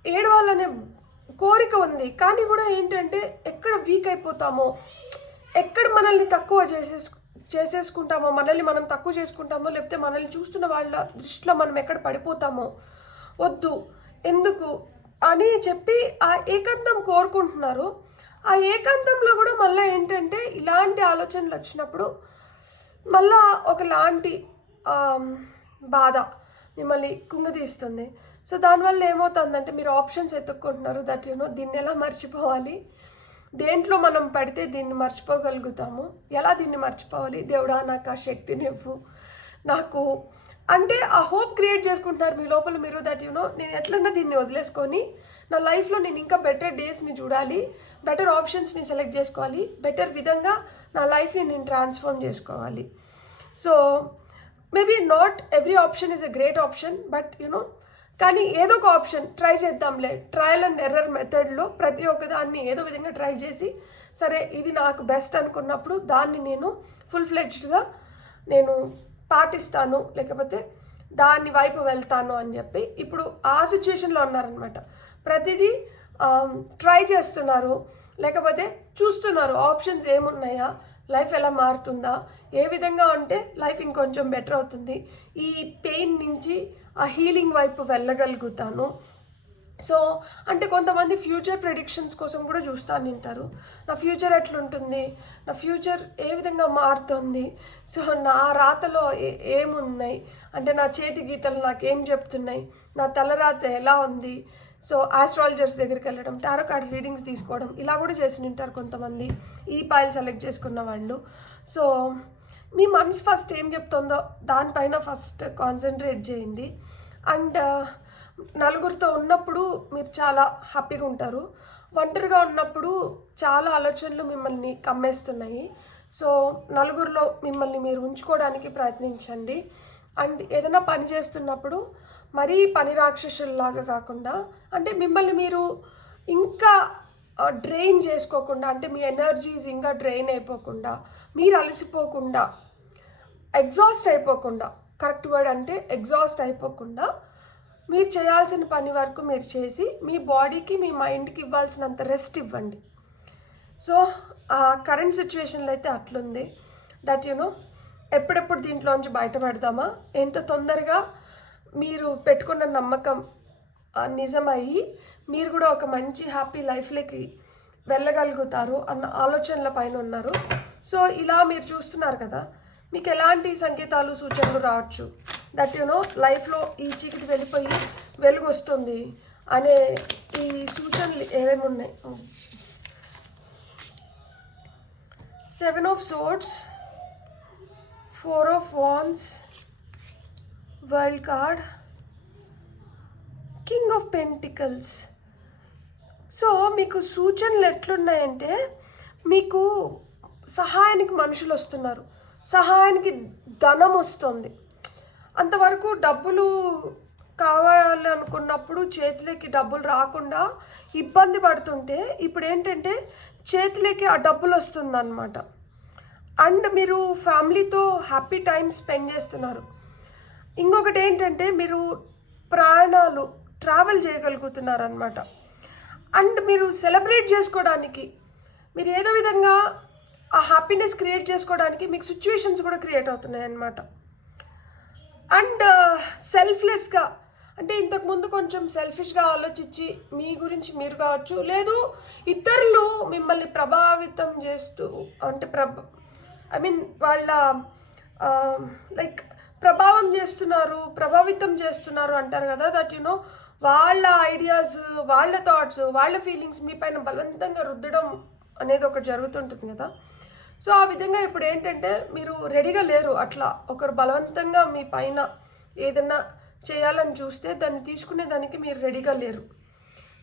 ఏడవాలనే కోరిక ఉంది. కానీ కూడా ఏంటంటే ఎక్కడ వీక్ అయిపోతామో, ఎక్కడ మనల్ని తక్కువ చేసేసుకుంటామో, మనల్ని మనం తక్కువ చేసుకుంటామో, లేకపోతే మనల్ని చూస్తున్న వాళ్ళ దృష్టిలో మనం ఎక్కడ పడిపోతామో, వద్దు ఎందుకు అని చెప్పి ఆ ఏకాంతం కోరుకుంటున్నారు. ఆ ఏకాంతంలో కూడా మళ్ళీ ఏంటంటే ఇలాంటి ఆలోచనలు వచ్చినప్పుడు మళ్ళా ఒకలాంటి బాధ మిమ్మల్ని కుంగదీస్తుంది. సో దానివల్ల ఏమవుతుందంటే మీరు ఆప్షన్స్ ఎత్తుక్కుంటున్నారు దట్ దీన్ని ఎలా మర్చిపోవాలి, దేంట్లో మనం పడితే దీన్ని మర్చిపోగలుగుతాము, ఎలా దీన్ని మర్చిపోవాలి, దేవుడా నాకు ఆ శక్తినివ్వు నాకు అంటే ఆ హోప్ క్రియేట్ చేసుకుంటున్నారు మీ లోపల మీరు దట్ నేను ఎట్లన్నా దీన్ని వదిలేసుకొని నా లైఫ్లో నేను ఇంకా బెటర్ డేస్ని చూడాలి, బెటర్ ఆప్షన్స్ని సెలెక్ట్ చేసుకోవాలి, బెటర్ విధంగా నా లైఫ్ని నేను ట్రాన్స్ఫార్మ్ చేసుకోవాలి. So maybe not every option is a great option, but కానీ ఏదో ఒక ఆప్షన్ ట్రై చేద్దాంలే, ట్రయల్ అండ్ ఎర్రర్ మెథడ్లో ప్రతి ఒక్కదాన్ని ఏదో విధంగా ట్రై చేసి సరే ఇది నాకు బెస్ట్ అనుకున్నప్పుడు దాన్ని నేను ఫుల్ ఫ్లెడ్జ్డ్గా నేను పాటిస్తాను, లేకపోతే దాని వైపు వెళ్తాను అని చెప్పి ఇప్పుడు ఆ సిచ్యువేషన్లో ఉన్నారనమాట. ప్రతిదీ ట్రై చేస్తున్నారు, లేకపోతే చూస్తున్నారు ఆప్షన్స్ ఏమున్నాయా, లైఫ్ ఎలా మారుతుందా, ఏ విధంగా ఉంటే లైఫ్ ఇంకొంచెం బెటర్ అవుతుంది, ఈ పెయిన్ నుంచి ఆ హీలింగ్ వైపు వెళ్ళగలుగుతాను. సో అంటే కొంతమంది ఫ్యూచర్ ప్రెడిక్షన్స్ కోసం కూడా చూస్తూ ఉంటారు, నా ఫ్యూచర్ ఎట్లుంటుంది, నా ఫ్యూచర్ ఏ విధంగా మారుతుంది, సో నా రాతలో ఏమున్నాయి అంటే నా చేతి గీతలు నాకేం చెప్తున్నాయి, నా తలరాత ఎలా ఉంది. సో ఆస్ట్రాలజర్స్ దగ్గరికి వెళ్ళడం, టారో కార్డ్ రీడింగ్స్ తీసుకోవడం ఇలా కూడా చేసి ఉంటారు కొంతమంది, ఈ పాయిల్ సెలెక్ట్ చేసుకున్న వాళ్ళు. సో మీ మనసు ఫస్ట్ ఏం చెప్తుందో దానిపైన ఫస్ట్ కాన్సన్ట్రేట్ చేయండి. అండ్ నలుగురితో ఉన్నప్పుడు మీరు చాలా హ్యాపీగా ఉంటారు, ఒంటరిగా ఉన్నప్పుడు చాలా ఆలోచనలు మిమ్మల్ని కమ్మేస్తున్నాయి. సో నలుగురిలో మిమ్మల్ని మీరు ఉంచుకోవడానికి ప్రయత్నించండి. అండ్ ఏదైనా పని చేస్తున్నప్పుడు మరీ పని రాక్షసుల్లాగా కాకుండా అంటే మిమ్మల్ని మీరు ఇంకా డ్రైన్ చేసుకోకుండా, అంటే మీ ఎనర్జీస్ ఇంకా డ్రైన్ అయిపోకుండా, మీరు అలసిపోకుండా, ఎగ్జాస్ట్ అయిపోకుండా, కరెక్ట్ వర్డ్ అంటే ఎగ్జాస్ట్ అయిపోకుండా మీరు చేయాల్సిన పని వరకు మీరు చేసి మీ బాడీకి మీ మైండ్కి ఇవ్వాల్సినంత రెస్ట్ ఇవ్వండి. సో ఆ కరెంట్ సిచ్యువేషన్లో అయితే అట్లుంది దట్ ఎప్పుడెప్పుడు దీంట్లోంచి బయటపడదామా, ఎంత తొందరగా మీరు పెట్టుకున్న నమ్మకం నిజమయ్యి మీరు కూడా ఒక మంచి హ్యాపీ లైఫ్లోకి వెళ్ళగలుగుతారు అన్న ఆలోచనల పైన ఉన్నారు. సో ఇలా మీరు చూస్తున్నారు కదా, మీకు ఎలాంటి సంకేతాలు సూచనలు రావచ్చు దట్ లైఫ్లో ఈ చీకటి వెళ్ళిపోయి వెలుగు వస్తుంది అనే ఈ సూచనలు ఏమేమి ఉన్నాయి. 7 of Swords, 4 of Wands, World card, King of Pentacles. So మీకు సూచనలు ఎట్లున్నాయంటే మీకు సహాయానికి మనుషులు వస్తున్నారు, సహాయానికి ధనం వస్తుంది. అంతవరకు డబ్బులు కావాలనుకున్నప్పుడు చేతిలోకి డబ్బులు రాకుండా ఇబ్బంది పడుతుంటే ఇప్పుడు ఏంటంటే చేతిలోకి ఆ డబ్బులు వస్తుందన్నమాట. అండ్ మీరు ఫ్యామిలీతో హ్యాపీ టైం స్పెండ్ చేస్తున్నారు. ఇంకొకటి ఏంటంటే మీరు ప్రయాణాలు ట్రావెల్ చేయగలుగుతున్నారు అనమాట. అండ్ మీరు సెలబ్రేట్ చేసుకోవడానికి మీరు ఏదో విధంగా ఆ హ్యాపీనెస్ క్రియేట్ చేసుకోవడానికి మీకు సిచ్యువేషన్స్ కూడా క్రియేట్ అవుతున్నాయి అన్నమాట. అండ్ సెల్ఫ్లెస్గా అంటే ఇంతకుముందు కొంచెం సెల్ఫిష్గా ఆలోచించి మీ గురించి మీరు కావచ్చు, లేదు ఇతరులు మిమ్మల్ని ప్రభావితం చేస్తూ అంటే వాళ్ళ లైక్ ప్రభావితం చేస్తున్నారు అంటారు కదా దట్ వాళ్ళ ఐడియాస్, వాళ్ళ థాట్స్, వాళ్ళ ఫీలింగ్స్ మీ పైన బలవంతంగా రుద్దడం అనేది ఒకటి జరుగుతుంటుంది కదా. సో ఆ విధంగా ఇప్పుడు ఏంటంటే మీరు రెడీగా లేరు, అట్లా ఒకరు బలవంతంగా మీ పైన ఏదన్నా చేయాలని చూస్తే దాన్ని తీసుకునే దానికి మీరు రెడీగా లేరు.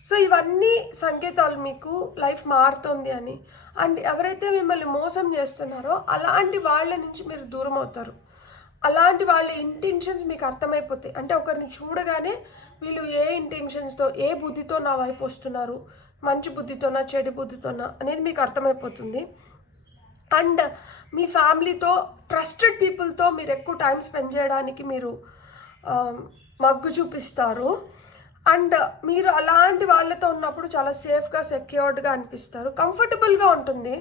సో ఇవన్నీ సంకేతాలు మీకు లైఫ్ మారుతుంది అని. అండ్ ఎవరైతే మిమ్మల్ని మోసం చేస్తున్నారో అలాంటి వాళ్ళ నుంచి మీరు దూరం అవుతారు. అలాంటి వాళ్ళ ఇంటెన్షన్స్ మీకు అర్థమైపోతాయి. అంటే ఒకరిని చూడగానే వీళ్ళు ఏ ఇంటెన్షన్స్తో, ఏ బుద్ధితో నా వైపు వస్తున్నారు, మంచి బుద్ధితోనా చెడు బుద్ధితోనా అనేది మీకు అర్థమైపోతుంది. అండ్ మీ ఫ్యామిలీతో, ట్రస్టెడ్ పీపుల్తో మీరు ఎక్కువ టైం స్పెండ్ చేయడానికి మీరు మగ్గు చూపిస్తారు. అండ్ మీరు అలాంటి వాళ్ళతో ఉన్నప్పుడు చాలా సేఫ్గా, సెక్యూర్డ్గా అనిపిస్తారు, కంఫర్టబుల్గా ఉంటుంది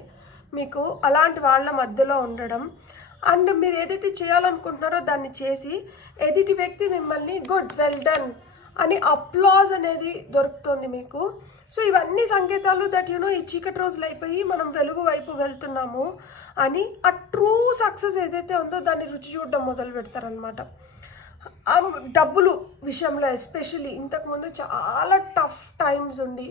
మీకు అలాంటి వాళ్ళ మధ్యలో ఉండడం. అండ్ మీరు ఏదైతే చేయాలనుకుంటున్నారో దాన్ని చేసి ఎదుటి వ్యక్తి మిమ్మల్ని గుడ్, వెల్ డన్ అని అప్లాజ్ అనేది దొరుకుతుంది మీకు. సో ఇవన్నీ సంకేతాలు దట్ ఈ చీకటి రోజులు అయిపోయి మనం వెలుగు వైపు వెళ్తున్నాము అని, ఆ ట్రూ సక్సెస్ ఏదైతే ఉందో దాన్ని రుచి చూడడం మొదలు పెడతారనమాట. డబ్బులు విషయంలో ఎస్పెషల్లీ ఇంతకుముందు చాలా టఫ్ టైమ్స్ ఉండి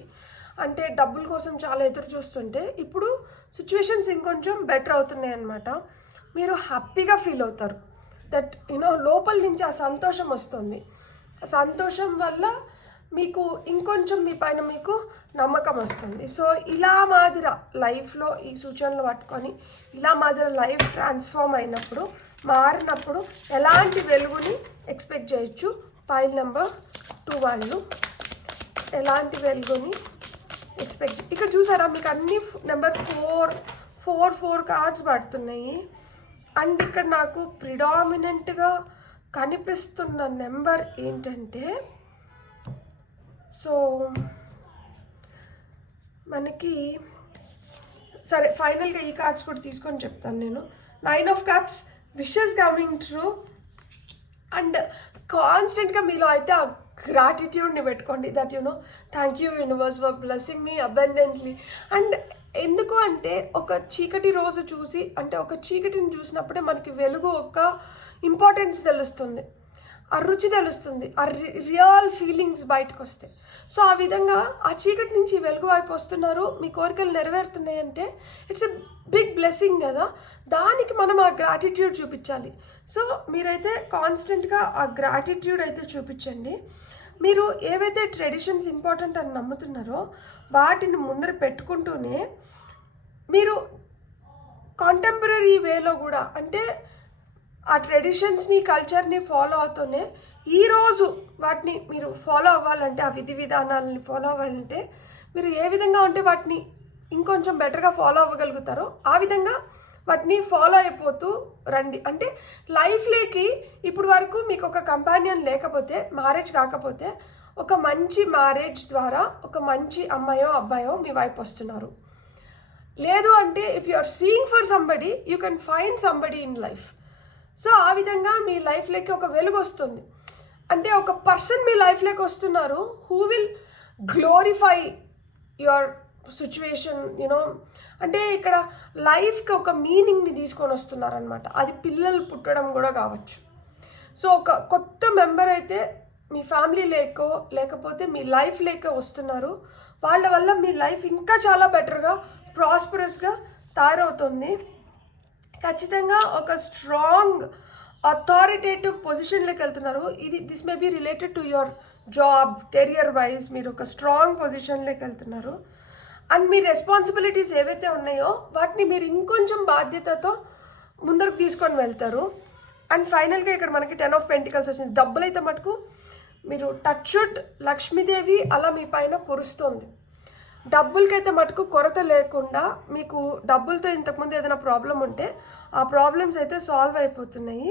అంటే డబ్బుల కోసం చాలా ఎదురు చూస్తుంటే ఇప్పుడు సిచ్యువేషన్స్ ఇంకొంచెం బెటర్ అవుతున్నాయి అన్నమాట. మీరు హ్యాపీగా ఫీల్ అవుతారు. దట్ లోపల నుంచి ఆ సంతోషం వస్తుంది. ఆ సంతోషం వల్ల మీకు ఇంకొంచెం మీ పైన మీకు నమ్మకం వస్తుంది. సో ఇలా మాదిర లైఫ్లో ఈ సూచనలు పట్టుకొని ఇలా మాదిర లైఫ్ ట్రాన్స్ఫార్మ్ అయినప్పుడు మారినప్పుడు ఎలాంటి వెలుగుని ఎక్స్పెక్ట్ చేయొచ్చు పైల్ నెంబర్ 2 వాళ్ళు ఎలాంటి వెలుగుని ఎక్స్పెక్ట్. ఇక్కడ చూసారా మీకు అన్ని నెంబర్ 4 కార్డ్స్ పడుతున్నాయి. అండ్ ఇక్కడ నాకు ప్రిడామినెంట్గా కనిపిస్తున్న నెంబర్ ఏంటంటే సో మనకి సరే ఫైనల్గా ఈ కార్డ్స్ కూడా తీసుకొని చెప్తాను నేను. 9 of cups, wishes coming true. And కాన్స్టెంట్గా మీలో అయితే ఆ గ్రాటిట్యూడ్ని పెట్టుకోండి. That thank you universe for blessing me abundantly. And ఎందుకు అంటే ఒక చీకటి రోజు చూసి అంటే ఒక చీకటిని చూసినప్పుడే మనకి వెలుగు ఒక ఇంపార్టెన్స్ తెలుస్తుంది, ఆ రుచి తెలుస్తుంది, ఆ రియల్ ఫీలింగ్స్ బయటకు వస్తాయి. సో ఆ విధంగా ఆ చీకటి నుంచి వెలుగు వైపు వస్తున్నారు, మీ కోరికలు నెరవేరుతున్నాయి అంటే ఇట్స్ ఎ బిగ్ బ్లెస్సింగ్ కదా. దానికి మనం ఆ గ్రాటిట్యూడ్ చూపించాలి. సో మీరైతే కాన్స్టెంట్గా ఆ గ్రాటిట్యూడ్ అయితే చూపించండి. మీరు ఏవైతే ట్రెడిషన్స్ ఇంపార్టెంట్ అని నమ్ముతున్నారో వాటిని ముందర పెట్టుకుంటూనే మీరు కాంటెంపరీ వేలో కూడా అంటే ఆ ట్రెడిషన్స్ని కల్చర్ని ఫాలో అవుతూనే ఈరోజు వాటిని మీరు ఫాలో అవ్వాలంటే ఆ విధి విధానాలని ఫాలో అవ్వాలంటే మీరు ఏ విధంగా ఉంటే వాటిని ఇంకొంచెం బెటర్గా ఫాలో అవ్వగలుగుతారో ఆ విధంగా వాటిని ఫాలో అయిపోతూ రండి. అంటే లైఫ్లోకి ఇప్పుడు వరకు మీకు ఒక కంపానియన్ లేకపోతే మ్యారేజ్ కాకపోతే ఒక మంచి మ్యారేజ్ ద్వారా ఒక మంచి అమ్మాయో అబ్బాయో మీ వైపు వస్తున్నారు. లేదు అంటే if you are seeing for somebody you can find somebody in life. So ఆ విధంగా మీ లైఫ్లోకి ఒక వెలుగు వస్తుంది. అంటే ఒక పర్సన్ మీ లైఫ్లోకి వస్తున్నారు who will glorify your situation అంటే ఇక్కడ లైఫ్కి ఒక మీనింగ్ని తీసుకొని వస్తున్నారనమాట. అది పిల్లలు పుట్టడం కూడా కావచ్చు. సో ఒక కొత్త మెంబర్ అయితే మీ ఫ్యామిలీ లేకపోతే మీ లైఫ్ వస్తున్నారు. వాళ్ళ వల్ల మీ లైఫ్ ఇంకా చాలా బెటర్గా ప్రాస్పరస్గా తయారవుతుంది. ఖచ్చితంగా ఒక స్ట్రాంగ్ అథారిటేటివ్ పొజిషన్లోకి వెళ్తున్నారు. This may be related to your job career wise మీరు ఒక స్ట్రాంగ్ పొజిషన్లోకి వెళ్తున్నారు. అండ్ మీ రెస్పాన్సిబిలిటీస్ ఏవైతే ఉన్నాయో వాటిని మీరు ఇంకొంచెం బాధ్యతతో ముందరకు తీసుకొని వెళ్తారు. అండ్ ఫైనల్గా ఇక్కడ మనకి 10 ఆఫ్ పెంటికల్స్ వచ్చింది. డబ్బులైతే మటుకు మీరు టచ్వుడ్ లక్ష్మీదేవి అలా మీ పైన కురుస్తుంది. డబ్బులకైతే మటుకు కొరత లేకుండా మీకు డబ్బులతో ఇంతకుముందు ఏదైనా ప్రాబ్లం ఉంటే ఆ ప్రాబ్లమ్స్ అయితే సాల్వ్ అయిపోతున్నాయి.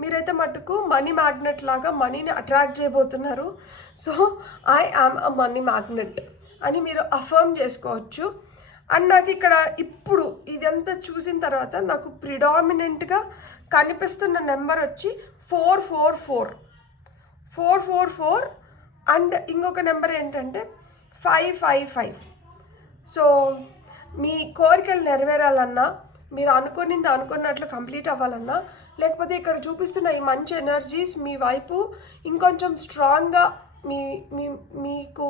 మీరైతే మటుకు మనీ మ్యాగ్నెట్ లాగా మనీని అట్రాక్ట్ చేయబోతున్నారు. So I am a money magnet అని మీరు అఫర్మ్ చేసుకోవచ్చు. అండ్ నాకు ఇక్కడ ఇప్పుడు ఇదంతా చూసిన తర్వాత నాకు ప్రిడామినెంట్గా కనిపిస్తున్న నెంబర్ వచ్చి 444 అండ్ ఇంకొక నెంబర్ ఏంటంటే 555. సో మీ కోరికలు నెరవేరాలన్నా మీరు అనుకున్నట్లు కంప్లీట్ అవ్వాలన్నా లేకపోతే ఇక్కడ చూపిస్తున్న ఈ మంచి ఎనర్జీస్ మీ వైపు ఇంకొంచెం స్ట్రాంగ్గా మీకు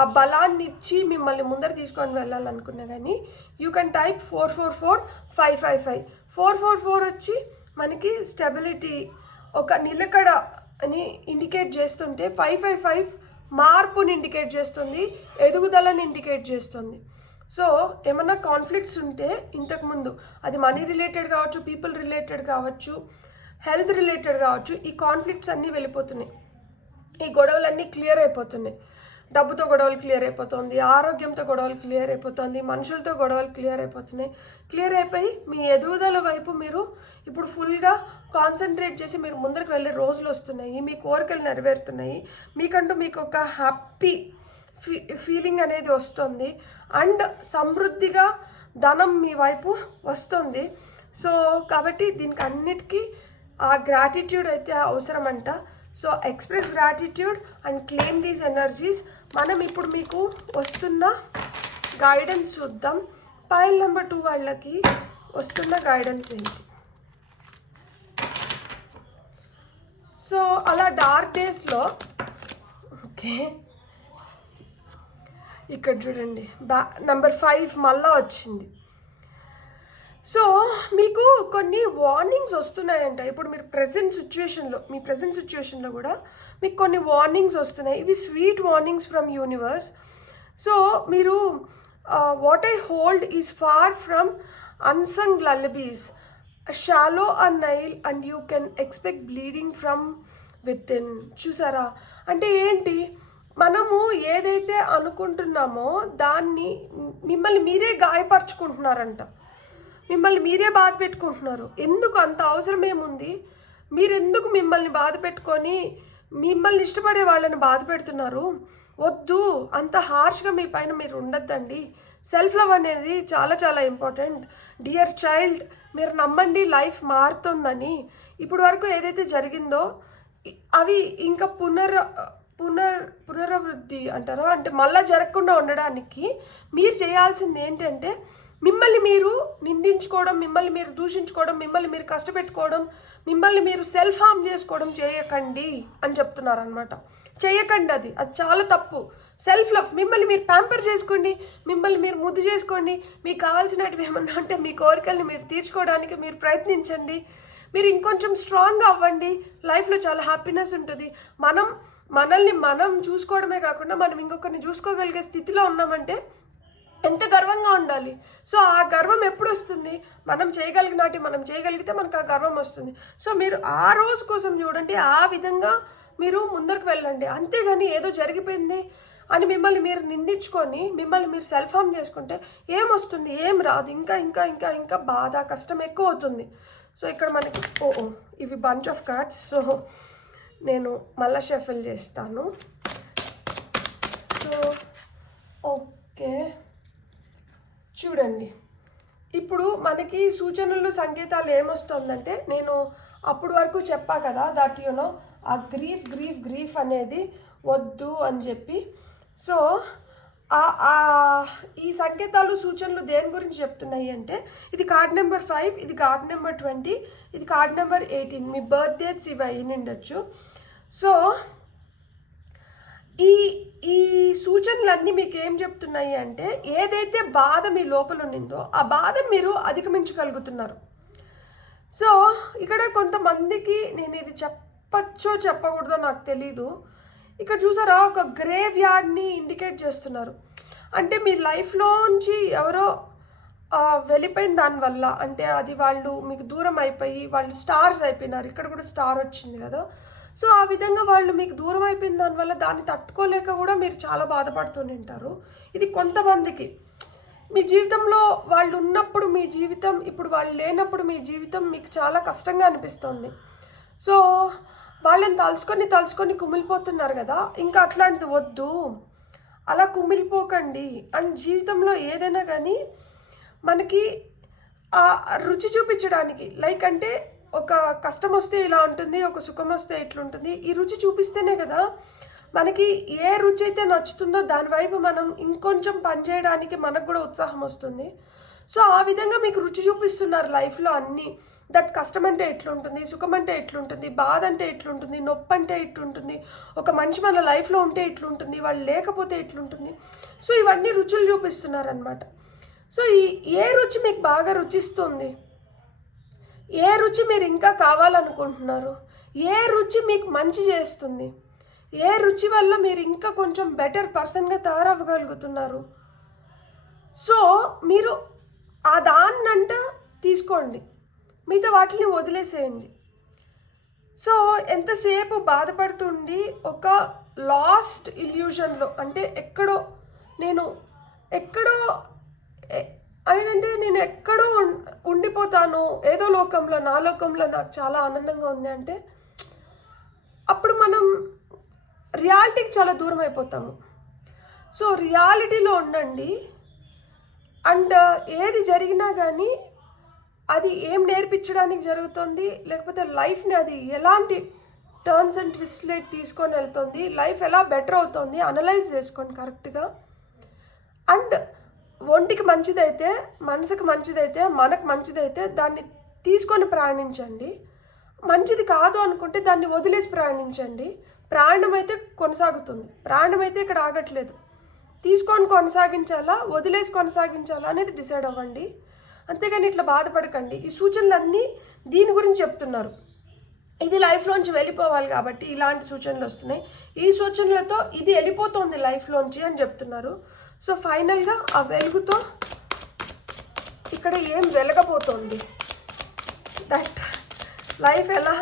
ఆ బలాన్ని ఇచ్చి మిమ్మల్ని ముందర తీసుకొని వెళ్ళాలనుకున్నా కానీ యూ కెన్ టైప్ 444-555. 444 వచ్చి మనకి స్టెబిలిటీ ఒక నిలకడ అని ఇండికేట్ చేస్తుంటే 555 మార్పుని ఇండికేట్ చేస్తుంది, ఎదుగుదలని ఇండికేట్ చేస్తుంది. సో ఏమన్నా కాన్ఫ్లిక్ట్స్ ఉంటే ఇంతకుముందు అది మనీ రిలేటెడ్ కావచ్చు, పీపుల్ రిలేటెడ్ కావచ్చు, హెల్త్ రిలేటెడ్ కావచ్చు, ఈ కాన్ఫ్లిక్ట్స్ అన్నీ వెళ్ళిపోతున్నాయి. ఈ గొడవలన్నీ క్లియర్ అయిపోతున్నాయి. డబ్బుతో గొడవలు క్లియర్ అయిపోతుంది, ఆరోగ్యంతో గొడవలు క్లియర్ అయిపోతుంది, మనుషులతో గొడవలు క్లియర్ అయిపోతున్నాయి. క్లియర్ అయిపోయి మీ ఎదుగుదల వైపు మీరు ఇప్పుడు ఫుల్గా కాన్సన్ట్రేట్ చేసి మీరు ముందరికి వెళ్ళే రోజులు వస్తున్నాయి. మీ కోరికలు నెరవేరుతున్నాయి. మీకు ఒక హ్యాపీ ఫీలింగ్ అనేది వస్తుంది. అండ్ సమృద్ధిగా ధనం మీ వైపు వస్తుంది. సో కాబట్టి దీనికి అన్నిటికీ ఆ గ్రాటిట్యూడ్ అయితే అవసరమంట. So express gratitude and claim these energies. మనం ఇప్పుడు మీకు వస్తున్న గైడెన్స్ చూద్దాం. పైల్ నెంబర్ 2 వాళ్ళకి వస్తున్న గైడెన్స్ ఏంటి? సో అలా డార్క్ డేస్లో ఓకే ఇక్కడ చూడండి నెంబర్ 5 మళ్ళా వచ్చింది. సో మీకు కొన్ని వార్నింగ్స్ వస్తున్నాయంట. ఇప్పుడు మీరు మీ ప్రజెంట్ సిచ్యువేషన్లో కూడా మీకు కొన్ని వార్నింగ్స్ వస్తున్నాయి. ఇవి sweet warnings from universe. So మీరు what I hold is far from unsung lullabies, shallow a nail and you can expect bleeding from within. చూసారా? అంటే ఏంటి, మనము ఏదైతే అనుకుంటున్నామో దాన్ని మిమ్మల్ని మీరే గాయపరుచుకుంటున్నారంట, మిమ్మల్ని మీరే బాధ పెట్టుకుంటున్నారు. ఎందుకు? అంత అవసరం ఏముంది? మీరెందుకు మిమ్మల్ని బాధ పెట్టుకొని మిమ్మల్ని ఇష్టపడే వాళ్ళని బాధ పెడుతున్నారు? వద్దు, అంత హార్ష్గా మీ పైన మీరు ఉండొద్దండి. సెల్ఫ్ లవ్ అనేది చాలా చాలా ఇంపార్టెంట్. డియర్ చైల్డ్, మీరు నమ్మండి, లైఫ్ మారుతుందని. ఇప్పుడు వరకు ఏదైతే జరిగిందో అవి ఇంకా పునరావృత్తి అంటారో, అంటే మళ్ళీ జరగకుండా ఉండడానికి మీరు చేయాల్సింది ఏంటంటే మిమ్మల్ని మీరు నిందించుకోవడం, మిమ్మల్ని మీరు దూషించుకోవడం, మిమ్మల్ని మీరు కష్టపెట్టుకోవడం, మిమ్మల్ని మీరు సెల్ఫ్ హార్మ్ చేసుకోవడం చేయకండి అని చెప్తున్నారనమాట. చేయకండి, అది చాలా తప్పు. సెల్ఫ్ లవ్, మిమ్మల్ని మీరు ప్యాంపర్ చేసుకోండి, మిమ్మల్ని మీరు ముద్దు చేసుకోండి. మీకు కావాల్సినవి ఏమన్నా అంటే మీ కోరికల్ని మీరు తీర్చుకోవడానికి మీరు ప్రయత్నించండి. మీరు ఇంకొంచెం స్ట్రాంగ్ అవ్వండి. లైఫ్లో చాలా హ్యాపీనెస్ ఉంటుంది. మనల్ని మనం చూసుకోవడమే కాకుండా మనం ఇంకొకరిని చూసుకోగలిగే స్థితిలో ఉన్నామంటే ఎంత గర్వంగా ఉండాలి. సో ఆ గర్వం ఎప్పుడు వస్తుంది? మనం చేయగలిగితే మనకు ఆ గర్వం వస్తుంది. సో మీరు ఆ రోజు కోసం చూడండి, ఆ విధంగా మీరు ముందరకు వెళ్ళండి. అంతేగాని ఏదో జరిగిపోయింది అని మిమ్మల్ని మీరు నిందించుకొని మిమ్మల్ని మీరు సెల్ఫ్ హార్మ్ చేసుకుంటే ఏమొస్తుంది? ఏం రాదు. ఇంకా ఇంకా ఇంకా ఇంకా బాధ, కష్టం ఎక్కువ అవుతుంది. సో ఇక్కడ మనకి ఇవి బంచ్ ఆఫ్ కార్డ్స్. సో నేను మళ్ళీ షఫల్ చేస్తాను. సో ఓకే, చూడండి, ఇప్పుడు మనకి సూచనలు సంకేతాలు ఏమొస్తుందంటే, నేను అప్పుడు వరకు చెప్పా కదా దట్ యూనో ఆ గ్రీఫ్ అనేది వద్దు అని చెప్పి. సో ఈ సంకేతాలు సూచనలు దేని గురించి చెప్తున్నాయి అంటే, ఇది కార్డ్ నెంబర్ 5, ఇది కార్డ్ నెంబర్ 20, ఇది కార్డ్ నెంబర్ 18. మీ బర్త్ డేట్స్ ఇవి అయి ఉండొచ్చు. సో ఈ సూచనలన్నీ మీకు ఏం చెప్తున్నాయి అంటే, ఏదైతే బాధ మీ లోపల ఉండిందో ఆ బాధను మీరు అధిగమించగలుగుతున్నారు. సో ఇక్కడ కొంతమందికి నేను ఇది చెప్పచ్చో చెప్పకూడదో నాకు తెలీదు. ఇక్కడ చూసారా, ఒక గ్రేవ్ యార్డ్ని ఇండికేట్ చేస్తున్నారు. అంటే మీ లైఫ్లోంచి ఎవరో వెళ్ళిపోయిన దానివల్ల, అంటే అది వాళ్ళు మీకు దూరం అయిపోయి వాళ్ళు స్టార్స్ అయిపోయినారు. ఇక్కడ కూడా స్టార్ వచ్చింది కదా. సో ఆ విధంగా వాళ్ళు మీకు దూరం అయిపోయిన దానివల్ల దాన్ని తట్టుకోలేక కూడా మీరు చాలా బాధపడుతుంటారు. ఇది కొంతమందికి. మీ జీవితంలో వాళ్ళు ఉన్నప్పుడు మీ జీవితం, ఇప్పుడు వాళ్ళు లేనప్పుడు మీ జీవితం మీకు చాలా కష్టంగా అనిపిస్తుంది. సో వాళ్ళని తలుచుకొని కుమిలిపోతున్నారు కదా. ఇంకా అట్లాంటిది వద్దు, అలా కుమిలిపోకండి. అండ్ జీవితంలో ఏదైనా కానీ మనకి ఆ రుచి చూపించడానికి, లైక్ అంటే ఒక కష్టం వస్తే ఇలా ఉంటుంది, ఒక సుఖం వస్తే ఇట్లుంటుంది. ఈ రుచి చూపిస్తేనే కదా మనకి ఏ రుచి అయితే నచ్చుతుందో దాని వైపు మనం ఇంకొంచెం పనిచేయడానికి మనకు కూడా ఉత్సాహం వస్తుంది. సో ఆ విధంగా మీకు రుచి చూపిస్తున్నారు లైఫ్లో అన్నీ. దట్ కష్టం అంటే ఎట్లుంటుంది, సుఖం అంటే ఎట్లుంటుంది, బాధ అంటే ఎట్లుంటుంది, నొప్పి అంటే ఎట్లుంటుంది, ఒక మనిషి మన లైఫ్లో ఉంటే ఎట్లుంటుంది, వాళ్ళు లేకపోతే ఎట్లుంటుంది. సో ఇవన్నీ రుచులు చూపిస్తున్నారనమాట. సో ఏ రుచి మీకు బాగా రుచిస్తుంది, ఏ రుచి మీరు ఇంకా కావాలనుకుంటున్నారు, ఏ రుచి మీకు మంచి చేస్తుంది, ఏ రుచి వల్ల మీరు ఇంకా కొంచెం బెటర్ పర్సన్గా తయారవ్వగలుగుతున్నారు. సో మీరు ఆ దాన్నంట తీసుకోండి, మిగతా వాటిని వదిలేసేయండి. సో ఎంతసేపు బాధపడుతుండి ఒక లాస్ట్ ఇల్యూషన్లో, అంటే ఎక్కడో నేను ఎక్కడో ఉండిపోతాను, ఏదో లోకంలో, నా లోకంలో నాకు చాలా ఆనందంగా ఉంది అంటే అప్పుడు మనం రియాలిటీకి చాలా దూరం అయిపోతాము. సో రియాలిటీలో ఉండండి. అండ్ ఏది జరిగినా కానీ అది ఏం నేర్పించడానికి జరుగుతుంది, లేకపోతే లైఫ్ని అది ఎలాంటి టర్న్స్ అండ్ ట్విస్ట్లోకి తీసుకొని వెళ్తుంది, లైఫ్ ఎలా బెటర్ అవుతుంది అనలైజ్ చేసుకోండి కరెక్ట్గా. అండ్ ఒంటికి మంచిదైతే, మనసుకు మంచిదైతే, మనకు మంచిదైతే దాన్ని తీసుకొని ప్రయాణించండి. మంచిది కాదు అనుకుంటే దాన్ని వదిలేసి ప్రయాణించండి. ప్రాణం అయితే కొనసాగుతుంది, ప్రాణం అయితే ఇక్కడ ఆగట్లేదు. తీసుకొని కొనసాగించాలా, వదిలేసి కొనసాగించాలా అనేది డిసైడ్ అవ్వండి. అంతేగాని ఇట్లా బాధపడకండి. ఈ సూచనలన్నీ దీని గురించి చెప్తున్నారు. ఇది లైఫ్లోంచి వెళ్ళిపోవాలి కాబట్టి ఇలాంటి సూచనలు వస్తున్నాయి. ఈ సూచనలతో ఇది వెళ్ళిపోతుంది లైఫ్లోంచి అని చెప్తున్నారు. సో ఫైనల్గా ఆ వెలుగుతో ఇక్కడ ఏం వెలగబోతోంది, దట్ లైఫ్ ఎలా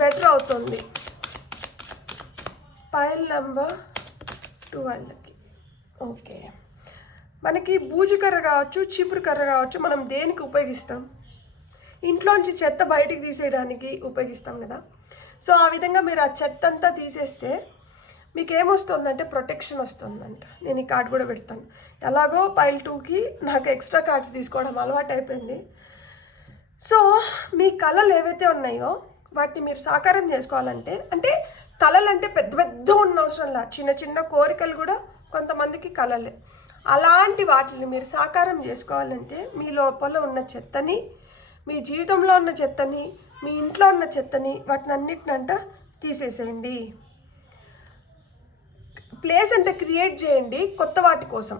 బెటర్ అవుతుంది. పైల్ నెంబర్ 12కి ఓకే. మనకి బూజు కర్ర కావచ్చు, చీపురు కర్ర కావచ్చు, మనం దేనికి ఉపయోగిస్తాం? ఇంట్లోంచి చెత్త బయటికి తీసేయడానికి ఉపయోగిస్తాం కదా. సో ఆ విధంగా మీరు ఆ చెత్త అంతా తీసేస్తే మీకు ఏమొస్తుందంటే ప్రొటెక్షన్ వస్తుందంట. నేను ఈ కార్డ్ కూడా పెడతాను. ఎలాగో పైల్ 2కి నాకు ఎక్స్ట్రా కార్డ్స్ తీసుకోవడం అలవాటు అయిపోయింది. సో మీ కళలు ఏవైతే ఉన్నాయో వాటిని మీరు సాకారం చేసుకోవాలంటే, అంటే కళలు అంటే పెద్ద పెద్ద ఉన్న అవసరంలా, చిన్న చిన్న కోరికలు కూడా కొంతమందికి కళలే. అలాంటి వాటిని మీరు సాకారం చేసుకోవాలంటే మీ లోపల ఉన్న చెత్తని, మీ జీవితంలో ఉన్న చెత్తని, మీ ఇంట్లో ఉన్న చెత్తని, వాటిని అన్నిటినంట తీసేసేయండి. ప్లేస్ అంటే క్రియేట్ చేయండి కొత్త వాటి కోసం.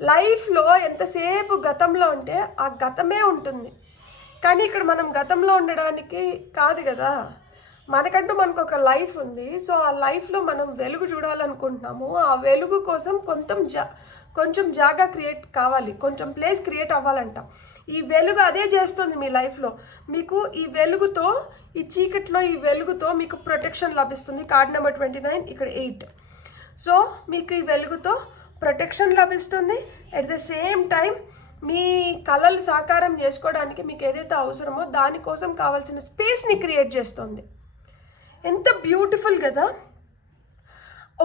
లైఫ్లో ఎంతసేపు గతంలో ఉంటే ఆ గతమే ఉంటుంది. కానీ ఇక్కడ మనం గతంలో ఉండడానికి కాదు కదా, మనకంటూ మనకు ఒక లైఫ్ ఉంది. సో ఆ లైఫ్లో మనం వెలుగు చూడాలనుకుంటున్నాము. ఆ వెలుగు కోసం కొంచెం జాగా క్రియేట్ కావాలి, కొంచెం ప్లేస్ క్రియేట్ అవ్వాలంట. ఈ వెలుగు అదే చేస్తుంది మీ లైఫ్లో. మీకు ఈ వెలుగుతో, ఈ చీకట్లో ఈ వెలుగుతో మీకు ప్రొటెక్షన్ లభిస్తుంది. కార్డ్ నెంబర్ 29, ఇక్కడ 8. సో మీకు ఈ వెలుగుతో ప్రొటెక్షన్ లభిస్తుంది. ఎట్ ద సేమ్ టైం మీ కళలు సాకారం చేసుకోవడానికి మీకు ఏదైతే అవసరమో దానికోసం కావాల్సిన స్పేస్ని క్రియేట్ చేస్తుంది. ఎంత బ్యూటిఫుల్ కదా.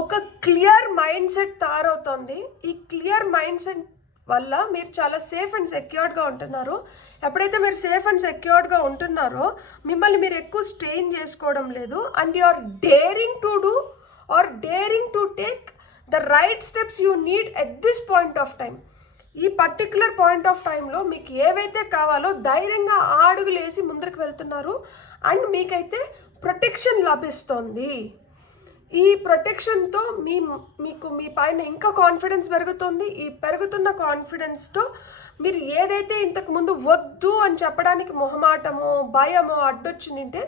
ఒక క్లియర్ మైండ్ సెట్ తయారవుతుంది. ఈ క్లియర్ మైండ్ సెట్ వల్ల మీరు చాలా సేఫ్ అండ్ సెక్యూర్డ్గా ఉంటున్నారు. ఎప్పుడైతే మీరు సేఫ్ అండ్ సెక్యూర్డ్గా ఉంటున్నారో మిమ్మల్ని మీరు ఎక్కువ స్ట్రెయిన్ చేసుకోవడం లేదు. And you are daring to do or daring to take the right steps you need at this point of time. ఈ పర్టిక్యులర్ పాయింట్ ఆఫ్ టైంలో మీకు ఏవైతే కావాలో ధైర్యంగా అడుగులు వేసి ముందరికి వెళ్తున్నారు. అండ్ మీకైతే ప్రొటెక్షన్ లభిస్తుంది. ఈ ప్రొటెక్షన్తో మీకు మీ పైన ఇంకా కాన్ఫిడెన్స్ పెరుగుతుంది. ఈ పెరుగుతున్న కాన్ఫిడెన్స్తో మీరు ఏదైతే ఇంతకుముందు వద్దు అని చెప్పడానికి మొహమాటమో భయమో అడ్డొచ్చిందంటే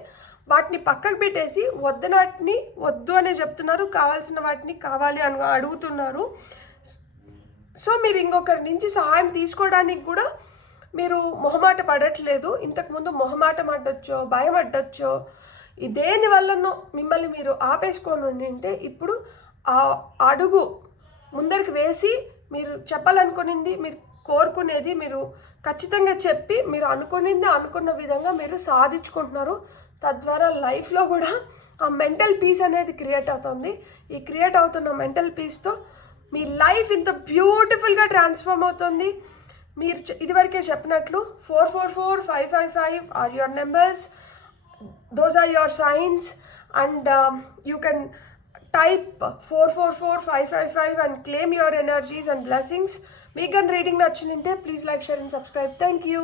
వాటిని పక్కకు పెట్టేసి వద్దనాటిని వద్దు అనే చెప్తున్నారు, కావాల్సిన వాటిని కావాలి అని అడుగుతున్నారు. సో మీరు ఇంకొకరి నుంచి సహాయం తీసుకోవడానికి కూడా మీరు మొహమాట పడట్లేదు. ఇంతకుముందు మొహమాటం అడ్డొచ్చో భయం అడ్డొచ్చో దేని వల్లనో మిమ్మల్ని మీరు ఆపేసుకొని ఉండింటే ఇప్పుడు ఆ అడుగు ముందరికి వేసి మీరు చెప్పాలనుకునింది, మీరు కోరుకునేది మీరు ఖచ్చితంగా చెప్పి మీరు అనుకున్న విధంగా మీరు సాధించుకుంటున్నారు. తద్వారా లైఫ్లో కూడా ఆ మెంటల్ పీస్ అనేది క్రియేట్ అవుతుంది. ఈ క్రియేట్ అవుతున్న మెంటల్ పీస్తో మీ లైఫ్ ఇంత బ్యూటిఫుల్గా ట్రాన్స్ఫార్మ్ అవుతుంది. మీరు ఇదివరకే చెప్పినట్లు 444, 555 are your numbers. Those are your signs, and you can type 444 555 and claim your energies and blessings. Megan reading nachininte please like, share and subscribe. Thank you.